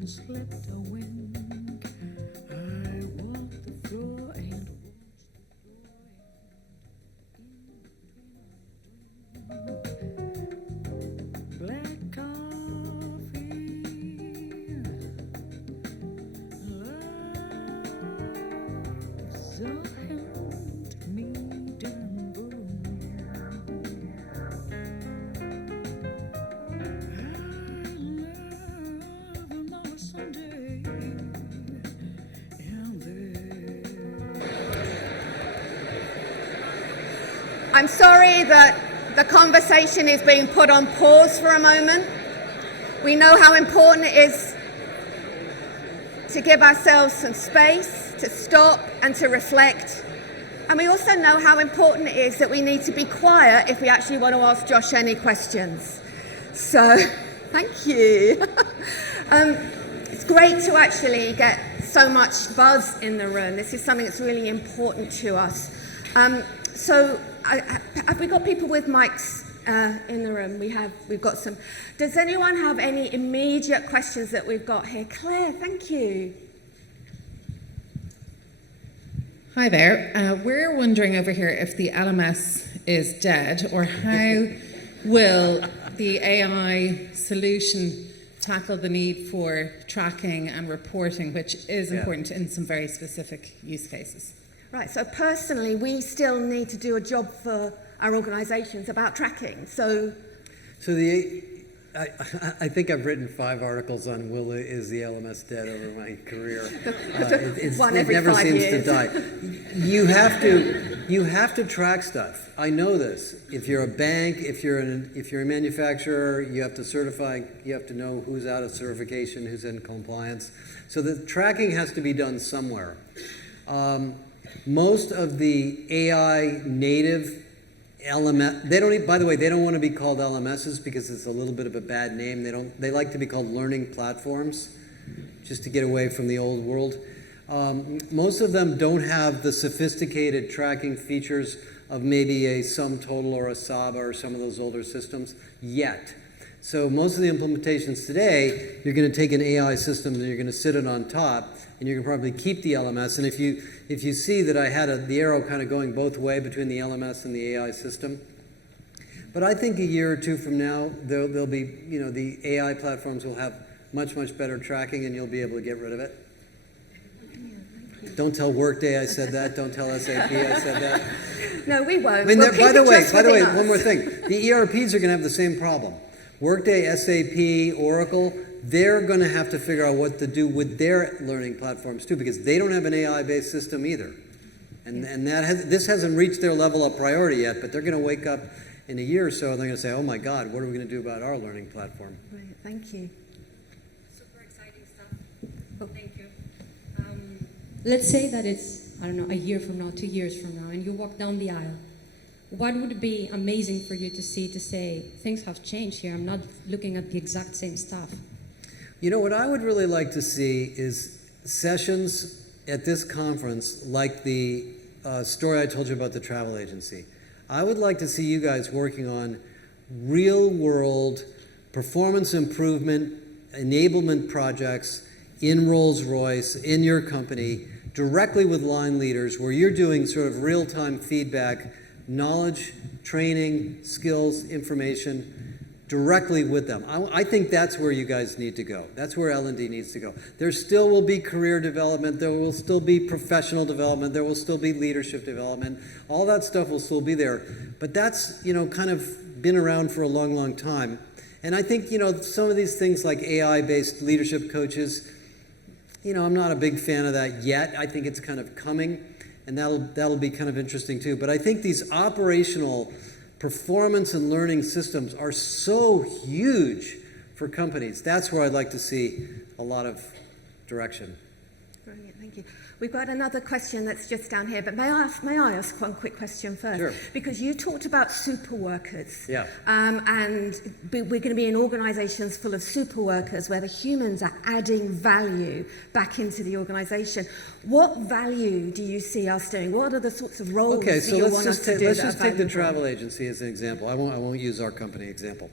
Slipped a wink. I walk the floor and black coffee. Love so held me down. I'm sorry that the conversation is being put on pause for a moment. We know how important it is to give ourselves some space, to stop and to reflect. And we also know how important it is that we need to be quiet if we actually want to ask Josh any questions. So, thank you. It's great to actually get so much buzz in the room. This is something that's really important to us. Have we got people with mics in the room? We've got some. Does anyone have any immediate questions that we've got here? Claire, thank you. Hi there. We're wondering over here if the LMS is dead, or how will the AI solution tackle the need for tracking and reporting, which is important in some very specific use cases. Right, so personally, we still need to do a job for our organisations about tracking. So I think I've written 5 articles on is the LMS dead over my career. One every it never 5 seems years. to die. You have to track stuff. I know this. If you're a bank, if you're a manufacturer, you have to certify. You have to know who's out of certification, who's in compliance. So the tracking has to be done somewhere. Most of the AI native LMS, by the way, they don't want to be called LMSs because it's a little bit of a bad name. They like to be called learning platforms, just to get away from the old world. Most of them don't have the sophisticated tracking features of maybe a sum total or a SABA or some of those older systems yet. So most of the implementations today, you're going to take an AI system and you're going to sit it on top, and you can probably keep the LMS. And if you see that I had the arrow kind of going both way between the LMS and the AI system, but I think a year or two from now, there'll be, the AI platforms will have much, much better tracking, and you'll be able to get rid of it. Don't tell Workday I said that. Don't tell SAP I said that. No, we won't. I mean, We'll keep by the it way, just within us. one more thing. The ERPs are going to have the same problem. Workday, SAP, Oracle, they're going to have to figure out what to do with their learning platforms too, because they don't have an AI-based system either. And this hasn't reached their level of priority yet, but they're going to wake up in a year or so and they're going to say, oh my God, what are we going to do about our learning platform? Right, thank you. Super exciting stuff. Oh, thank you. Let's say that it's, I don't know, a year from now, 2 years from now, and you walk down the aisle. What would be amazing for you to see, to say, things have changed here, I'm not looking at the exact same stuff? What I would really like to see is sessions at this conference like the story I told you about the travel agency. I would like to see you guys working on real-world performance improvement, enablement projects in Rolls-Royce, in your company, directly with line leaders, where you're doing sort of real-time feedback, knowledge, training, skills, information, directly with them. I think that's where you guys need to go. That's where L&D needs to go. There still will be career development. There will still be professional development. There will still be leadership development. All that stuff will still be there. But that's, kind of been around for a long, long time. And I think, some of these things like AI-based leadership coaches, I'm not a big fan of that yet. I think it's kind of coming, and that'll be kind of interesting too. But I think these operational performance and learning systems are so huge for companies. That's where I'd like to see a lot of direction. Brilliant, thank you. We've got another question that's just down here, but may I ask one quick question first? Sure. Because you talked about superworkers. Yeah. And we're going to be in organizations full of superworkers where the humans are adding value back into the organization. What value do you see us doing? What are the sorts of roles Okay, that so you let's want us just to do? let's that just are take the valuable? travel agency as an example. I won't use our company example.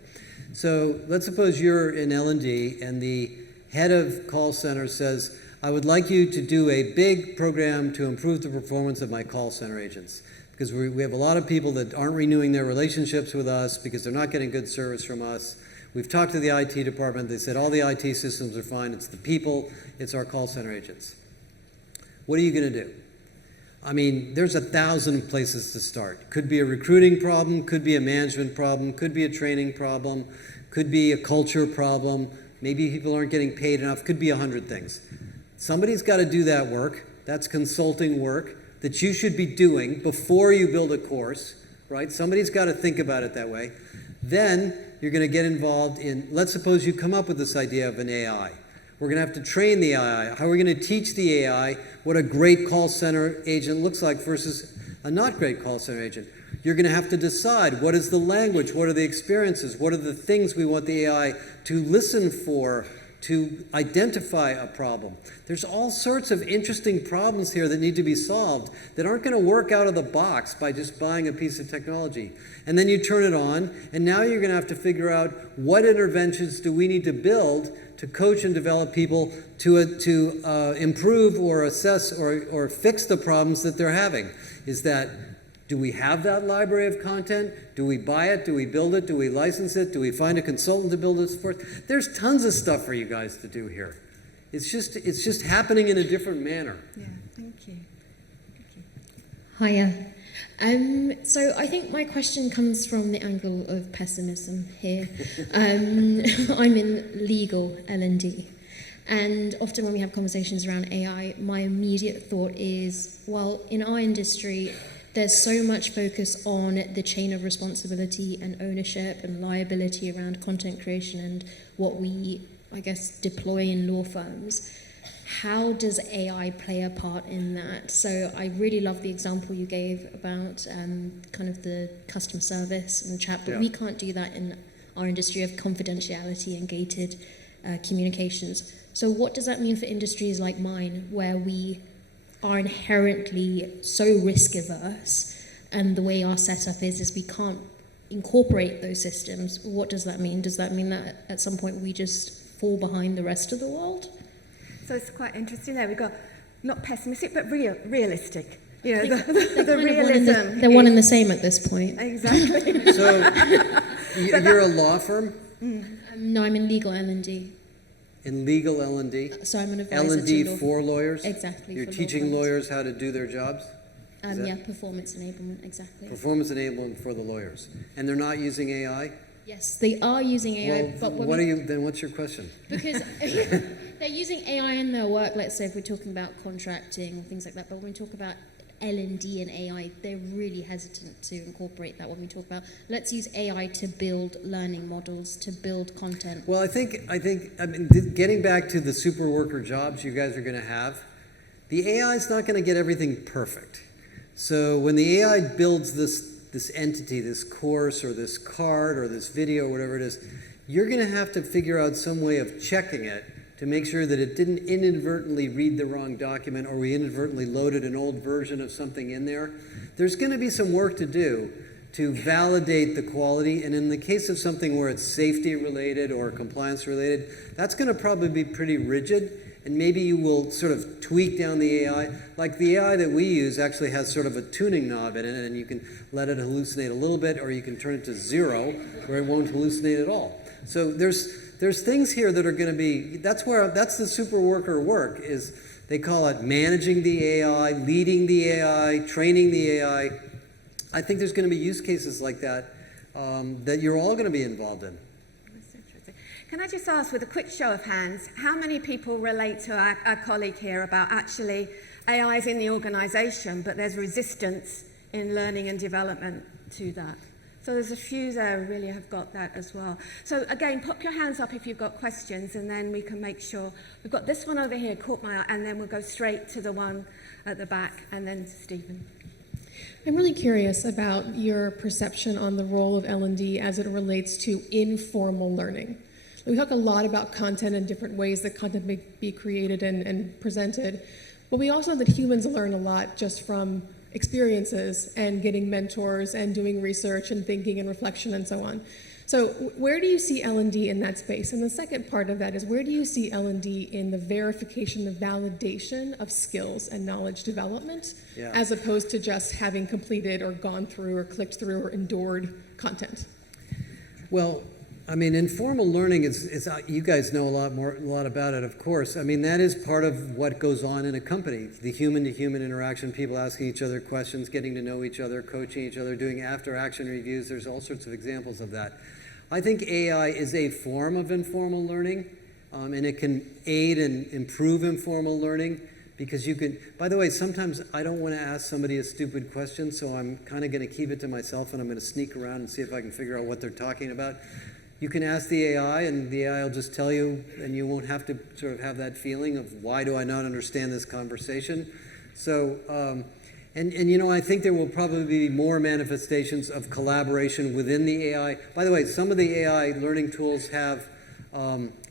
So let's suppose you're in L&D and the head of call center says, I would like you to do a big program to improve the performance of my call center agents, because we have a lot of people that aren't renewing their relationships with us because they're not getting good service from us. We've talked to the IT department. They said all the IT systems are fine. It's the people. It's our call center agents. What are you going to do? I mean, there's 1,000 places to start. Could be a recruiting problem, could be a management problem, could be a training problem, could be a culture problem. Maybe people aren't getting paid enough. Could be 100 things. Somebody's got to do that work. That's consulting work that you should be doing before you build a course, right? Somebody's got to think about it that way. Then you're going to get involved in, let's suppose you come up with this idea of an AI. We're going to have to train the AI. How are we going to teach the AI what a great call center agent looks like versus a not great call center agent? You're going to have to decide what is the language, what are the experiences, what are the things we want the AI to listen for, to identify a problem. There's all sorts of interesting problems here that need to be solved that aren't going to work out of the box by just buying a piece of technology. And then you turn it on, and now you're going to have to figure out what interventions do we need to build to coach and develop people to improve or assess or fix the problems that they're having. Do we have that library of content? Do we buy it? Do we build it? Do we license it? Do we find a consultant to build it for us? There's tons of stuff for you guys to do here. It's just happening in a different manner. Yeah, thank you. Hiya. So I think my question comes from the angle of pessimism here. I'm in legal L&D. And often when we have conversations around AI, my immediate thought is, well, in our industry, there's so much focus on the chain of responsibility and ownership and liability around content creation and what we, I guess, deploy in law firms. How does AI play a part in that? So I really love the example you gave about kind of the customer service and chat, but we can't do that in our industry of confidentiality and gated communications. So what does that mean for industries like mine, where we are inherently so risk averse, and the way our setup is we can't incorporate those systems, what does that mean? Does that mean that at some point we just fall behind the rest of the world? So it's quite interesting there. We've got not pessimistic, but realistic. You know, They're the kind of realism. they're one and the same at this point. Exactly. So you're a law firm No, I'm in legal L&D. in legal L&D? So I'm an advisor to L&D law- for lawyers? Exactly. You're for law teaching firms. lawyers how to do their jobs? Is that- Yeah, performance enablement, exactly. Performance enablement for the lawyers. And they're not using AI? Yes, they are using AI, Well, but when what we- are you, then what's your question? because they're using AI in their work. Let's say if we're talking about contracting, things like that. But when we talk about L&D and AI, they're really hesitant to incorporate that. When we talk about let's use AI to build learning models, to build content. Well, I mean, getting back to the super worker jobs you guys are going to have, the AI is not going to get everything perfect. So when the AI builds this entity, this course or this card or this video, whatever it is, you're going to have to figure out some way of checking it to make sure that it didn't inadvertently read the wrong document or we inadvertently loaded an old version of something in there. There's going to be some work to do to validate the quality. And in the case of something where it's safety related or compliance related, that's going to probably be pretty rigid. And maybe you will sort of tweak down the AI. Like the AI that we use actually has sort of a tuning knob in it, and you can let it hallucinate a little bit, or you can turn it to 0, where it won't hallucinate at all. So there's things here that are going to be, that's the super worker work, is they call it managing the AI, leading the AI, training the AI. I think there's going to be use cases like that that you're all going to be involved in. That's interesting. Can I just ask, with a quick show of hands, how many people relate to our colleague here about actually AI is in the organisation, but there's resistance in learning and development to that? So there's a few there who really have got that as well. So again, pop your hands up if you've got questions, and then we can make sure. We've got this one over here, caught my eye, and then we'll go straight to the one at the back, and then to Stephen. I'm really curious about your perception on the role of L&D as it relates to informal learning. We talk a lot about content and different ways that content may be created and presented, but we also know that humans learn a lot just from experiences and getting mentors and doing research and thinking and reflection and so on. So where do you see L&D in that space? And the second part of that is, where do you see L&D in the verification, the validation of skills and knowledge development, as opposed to just having completed or gone through or clicked through or endured content? Well, I mean, informal learning is you guys know a lot about it, of course. I mean, that is part of what goes on in a company. The human-to-human interaction, people asking each other questions, getting to know each other, coaching each other, doing after-action reviews. There's all sorts of examples of that. I think AI is a form of informal learning, and it can aid and improve informal learning, because you can, by the way, sometimes I don't want to ask somebody a stupid question, so I'm kind of going to keep it to myself, and I'm going to sneak around and see if I can figure out what they're talking about. You can ask the AI, and the AI will just tell you, and you won't have to sort of have that feeling of, why do I not understand this conversation? So, and you know, I think there will probably be more manifestations of collaboration within the AI. By the way, some of the AI learning tools have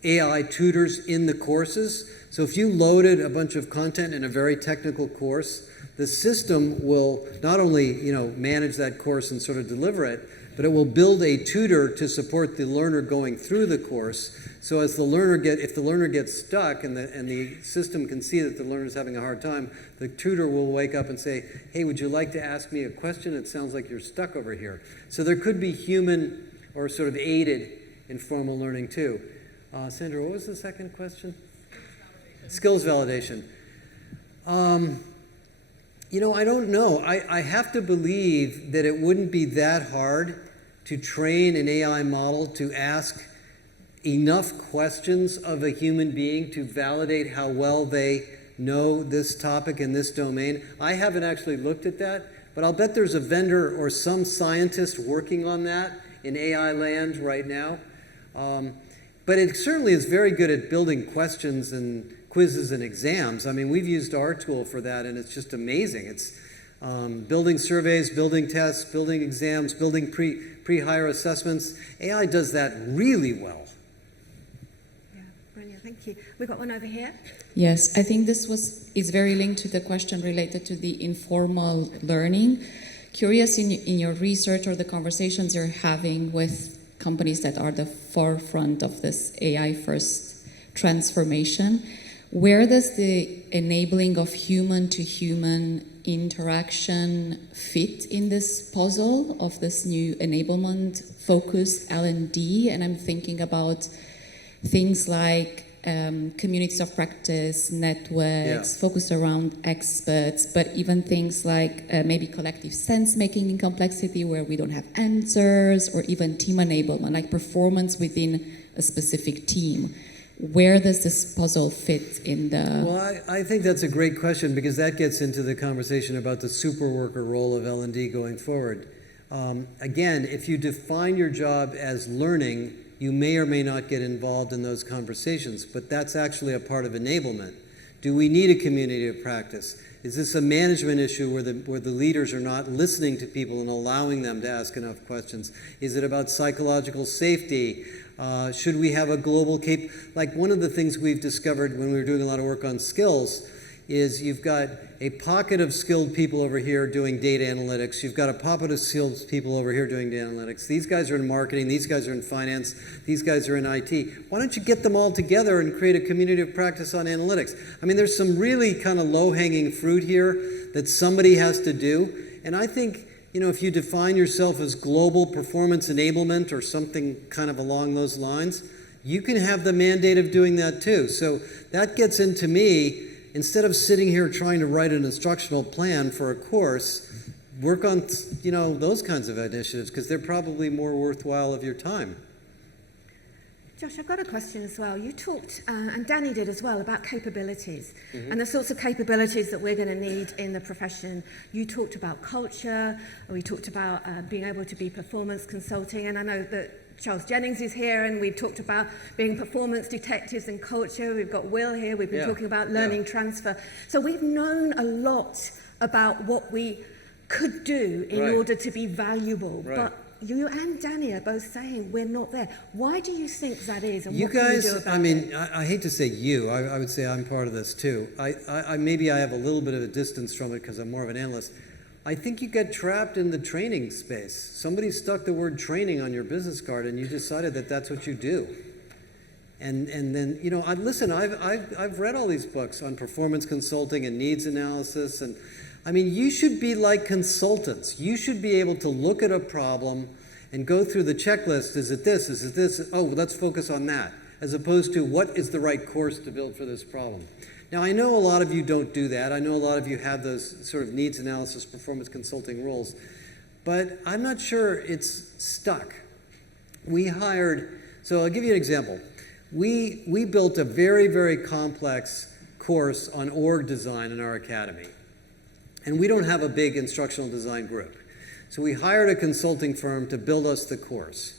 AI tutors in the courses. So if you loaded a bunch of content in a very technical course, the system will not only, you know, manage that course and sort of deliver it, but it will build a tutor to support the learner going through the course. So as the learner if the learner gets stuck and the system can see that the learner is having a hard time, the tutor will wake up and say, hey, would you like to ask me a question? It sounds like you're stuck over here. So there could be human or sort of aided informal learning too. Sandra, what was the second question? Skills validation. You know, I don't know. I have to believe that it wouldn't be that hard to train an AI model to ask enough questions of a human being to validate how well they know this topic in this domain. I haven't actually looked at that, but I'll bet there's a vendor or some scientist working on that in AI land right now. But it certainly is very good at building questions and quizzes and exams. I mean, we've used our tool for that, and it's just amazing. It's building surveys, building tests, building exams, building pre-hire assessments. AI does that really well. Yeah, brilliant. Thank you. We've got one over here. Yes, I think this is very linked to the question related to the informal learning. curious in your research or the conversations you're having with companies that are the forefront of this AI first transformation, where does the enabling of human to human interaction fit in this puzzle of this new enablement focused L&D? And I'm thinking about things like communities of practice, networks, focused around experts, but even things like maybe collective sense making in complexity where we don't have answers, or even team enablement, like performance within a specific team. Where does this puzzle fit in the... Well, I think that's a great question, because that gets into the conversation about the superworker role of L&D going forward. Again, if you define your job as learning, you may or may not get involved in those conversations, but that's actually a part of enablement. Do we need a community of practice? Is this a management issue where the leaders are not listening to people and allowing them to ask enough questions? Is it about psychological safety? Should we have a global like one of the things we've discovered when we were doing a lot of work on skills is you've got a pocket of skilled people over here doing data analytics. You've got a pocket of skilled people over here doing data analytics. These guys are in marketing. These guys are in finance. These guys are in IT. Why don't you get them all together and create a community of practice on analytics? I mean, there's some really kind of low-hanging fruit here that somebody has to do. And I think, you know, if you define yourself as global performance enablement or something kind of along those lines, you can have the mandate of doing that too. So that gets into me. Instead of sitting here trying to write an instructional plan for a course, work on, you know, those kinds of initiatives, because they're probably more worthwhile of your time. Josh, I've got a question as well. You talked, and Danny did as well, about capabilities and the sorts of capabilities that we're going to need in the profession. You talked about culture, or we talked about being able to be performance consulting, and I know that Charles Jennings is here, and we've talked about being performance detectives in culture. We've got Will here. We've been talking about learning transfer. So we've known a lot about what we could do in order to be valuable. But you and Danny are both saying we're not there. Why do you think that is? And you what guys, can we do about I mean, it? I hate to say you. I would say I'm part of this too. Maybe I have a little bit of a distance from it because I'm more of an analyst. I think you get trapped in the training space. Somebody stuck the word training on your business card, and you decided that that's what you do. And then, you know, listen, I've read all these books on performance consulting and needs analysis, and I mean, you should be like consultants. You should be able to look at a problem and go through the checklist. Is it this? Is it this? Oh, let's focus on that, as opposed to what is the right course to build for this problem. Now, I know a lot of you don't do that. I know a lot of you have those sort of needs analysis, performance consulting roles, but I'm not sure it's stuck. We hired, so I'll give you an example. We built a very, very complex course on org design in our academy, and we don't have a big instructional design group. So we hired a consulting firm to build us the course.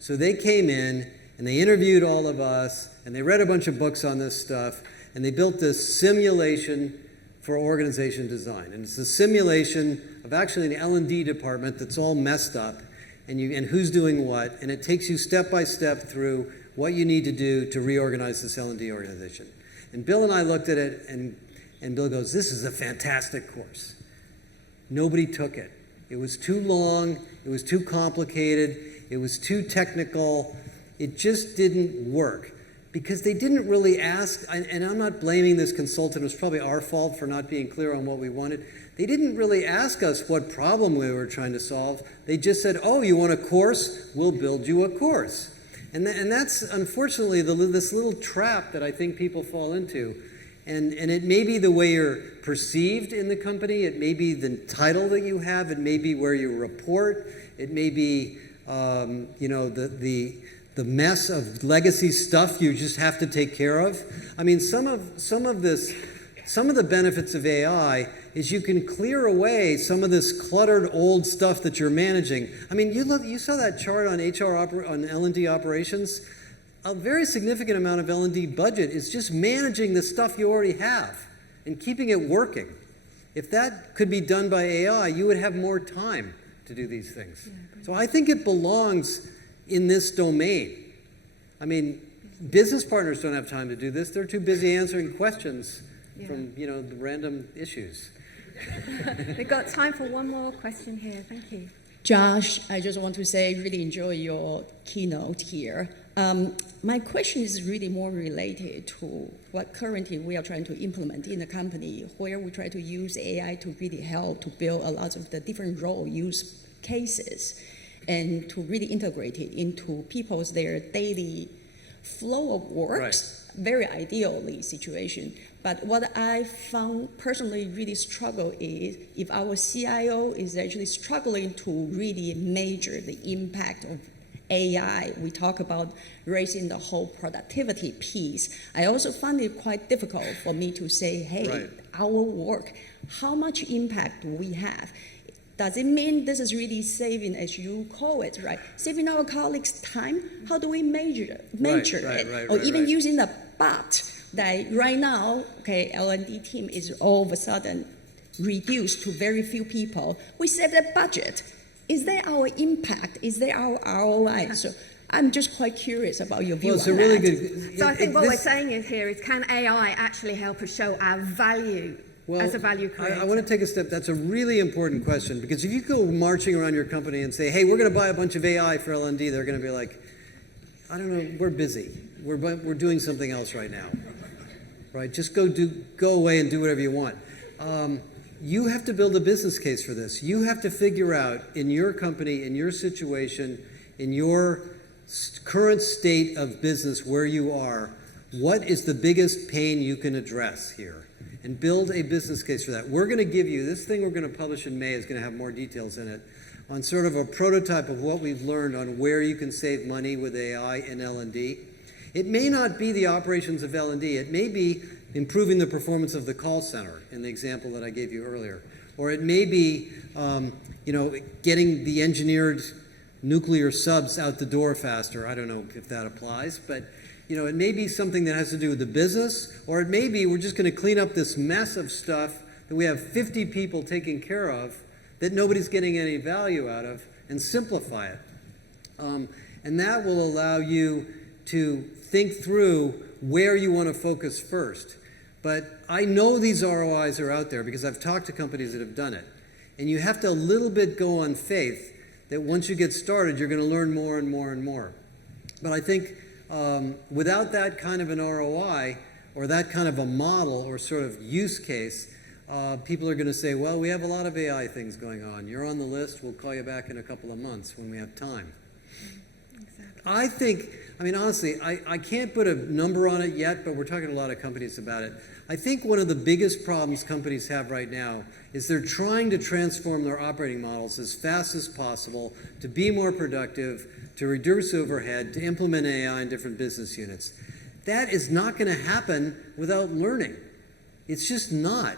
So they came in, and they interviewed all of us, and they read a bunch of books on this stuff, and they built this simulation for organization design. And it's a simulation of actually an L&D department that's all messed up, and who's doing what, and it takes you step by step through what you need to do to reorganize this L&D organization. And Bill and I looked at it, and Bill goes, "This is a fantastic course." Nobody took it. It was too long, it was too complicated, it was too technical, it just didn't work. Because they didn't really ask, and I'm not blaming this consultant, it was probably our fault for not being clear on what we wanted. They didn't really ask us what problem we were trying to solve. They just said, "Oh, you want a course? We'll build you a course." And that's unfortunately this little trap that I think people fall into. And it may be the way you're perceived in the company, it may be the title that you have, it may be where you report, it may be you know, the mess of legacy stuff you just have to take care of. I mean, some of the benefits of AI is you can clear away some of this cluttered old stuff that you're managing. I mean, you saw that chart on on L&D operations. A very significant amount of L&D budget is just managing the stuff you already have and keeping it working. If that could be done by AI, you would have more time to do these things. So I think it belongs in this domain. I mean, business partners don't have time to do this. They're too busy answering questions from, you know, the random issues. We've got time for one more question here. Thank you. Josh, I just want to say, really enjoy your keynote here. My question is really more related to what currently we are trying to implement in the company, where we try to use AI to really help to build a lot of the different role use cases and to really integrate it into their daily flow of work. Right. Very ideally situation. But what I found personally really struggle is if our CIO is actually struggling to really measure the impact of AI. We talk about raising the whole productivity piece. I also find it quite difficult for me to say, hey, Right. our work, how much impact do we have? Does it mean this is really saving, as you call it, right? Saving our colleagues' time? How do we measure it? Or even using the bot that right now, okay, L&D team is all of a sudden reduced to very few people. We save the budget. Is that our impact? Is that our ROI? So I'm just quite curious about your view Well, it's on a really that. good. So I think what we're saying is here is, can AI actually help us show our value as a value creator? I want to take a step. That's a really important question, because if you go marching around your company and say, hey, we're going to buy a bunch of AI for L&D, they're going to be like, I don't know, we're busy. We're doing something else right now. Right? Just go away and do whatever you want. You have to build a business case for this. You have to figure out in your company, in your situation, in your current state of business where you are, what is the biggest pain you can address here? And build a business case for that. We're going to give you, this thing we're going to publish in May is going to have more details in it, on sort of a prototype of what we've learned on where you can save money with AI in L&D. It may not be the operations of L&D. It may be improving the performance of the call center in the example that I gave you earlier. Or it may be getting the engineered nuclear subs out the door faster. I don't know if that applies, but it may be something that has to do with the business, or it may be we're just going to clean up this mess of stuff that we have 50 people taking care of that nobody's getting any value out of, and simplify it. And that will allow you to think through where you want to focus first. But I know these ROIs are out there because I've talked to companies that have done it. And you have to a little bit go on faith that once you get started, you're going to learn more and more and more. But I think without that kind of an ROI or that kind of a model or sort of use case, people are going to say, well, we have a lot of AI things going on. You're on the list. We'll call you back in a couple of months when we have time. Exactly. Honestly, I can't put a number on it yet, but we're talking to a lot of companies about it. I think one of the biggest problems companies have right now is they're trying to transform their operating models as fast as possible to be more productive, to reduce overhead, to implement AI in different business units. That is not going to happen without learning. It's just not.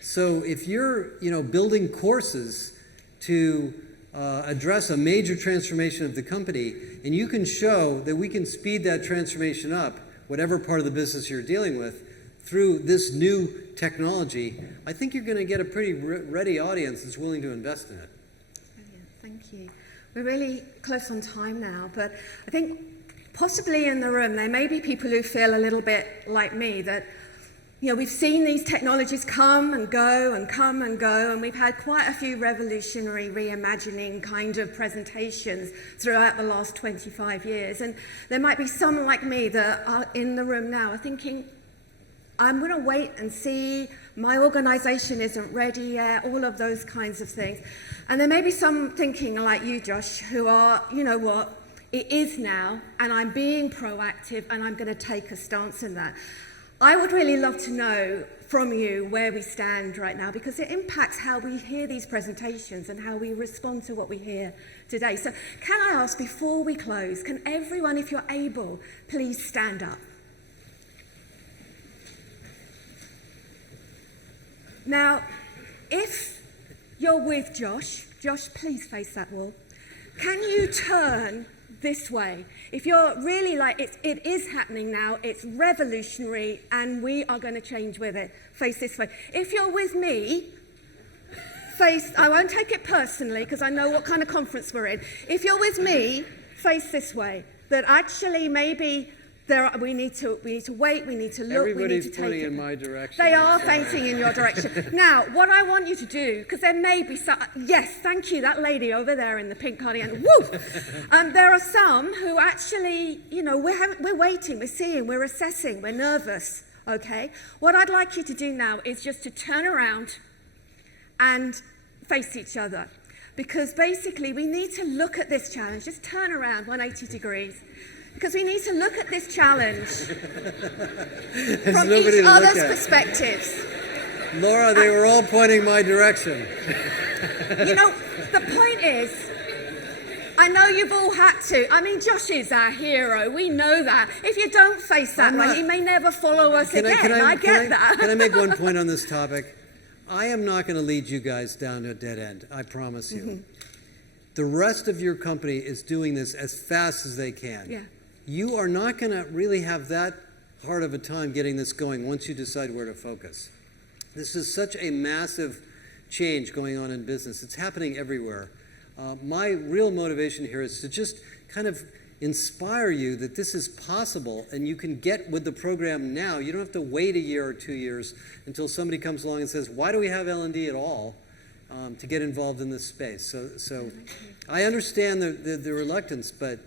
So if you're building courses to address a major transformation of the company, and you can show that we can speed that transformation up, whatever part of the business you're dealing with, through this new technology, I think you're going to get a pretty ready audience that's willing to invest in it. Brilliant. Thank you. We're really close on time now, but I think possibly in the room there may be people who feel a little bit like me, that we've seen these technologies come and go and come and go, and we've had quite a few revolutionary reimagining kind of presentations throughout the last 25 years. And there might be some like me that are in the room now are thinking, I'm going to wait and see, my organization isn't ready yet, all of those kinds of things. And there may be some thinking like you, Josh, who are, you know what, it is now, and I'm being proactive, and I'm going to take a stance in that. I would really love to know from you where we stand right now, because it impacts how we hear these presentations and how we respond to what we hear today. So can I ask, before we close, can everyone, if you're able, please stand up? Now, if you're with Josh, please face that wall. Can you turn this way? If you're really like, it is happening now, it's revolutionary, and we are going to change with it, face this way. If you're with me, I won't take it personally because I know what kind of conference we're in. If you're with me, face this way. That actually maybe we need to wait, we need to look, we need Everybody's to take pointing it. in my direction. They I'm are sorry. facing in your direction. Now, what I want you to do, because there may be some, yes, thank you, that lady over there in the pink cardigan, woo! There are some who actually, you know, we're waiting, we're seeing, we're assessing, we're nervous, okay? What I'd like you to do now is just to turn around and face each other. Because basically, we need to look at this challenge, just turn around 180 degrees. Because we need to look at this challenge from nobody each to look other's at. perspectives. Laura, they were all pointing my direction. You know, the point is, I know you've all had to. I mean, Josh is our hero. We know that. If you don't face that way, he may never follow us again. I get that. Can I make one point on this topic? I am not going to lead you guys down a dead end, I promise you. Mm-hmm. The rest of your company is doing this as fast as they can. Yeah. You are not going to really have that hard of a time getting this going once you decide where to focus. This is such a massive change going on in business. It's happening everywhere. My real motivation here is to just kind of inspire you that this is possible and you can get with the program now. You don't have to wait a year or 2 years until somebody comes along and says, why do we have L&D at all to get involved in this space? So I understand the reluctance, but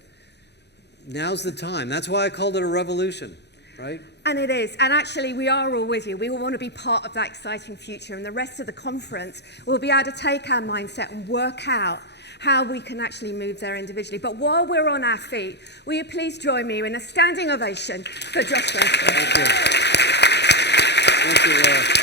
now's the time. That's why I called it a revolution, right? And it is. And actually, we are all with you. We all want to be part of that exciting future. And the rest of the conference will be able to take our mindset and work out how we can actually move there individually. But while we're on our feet, will you please join me in a standing ovation for Josh Bersin? Thank you. Thank you, Laura.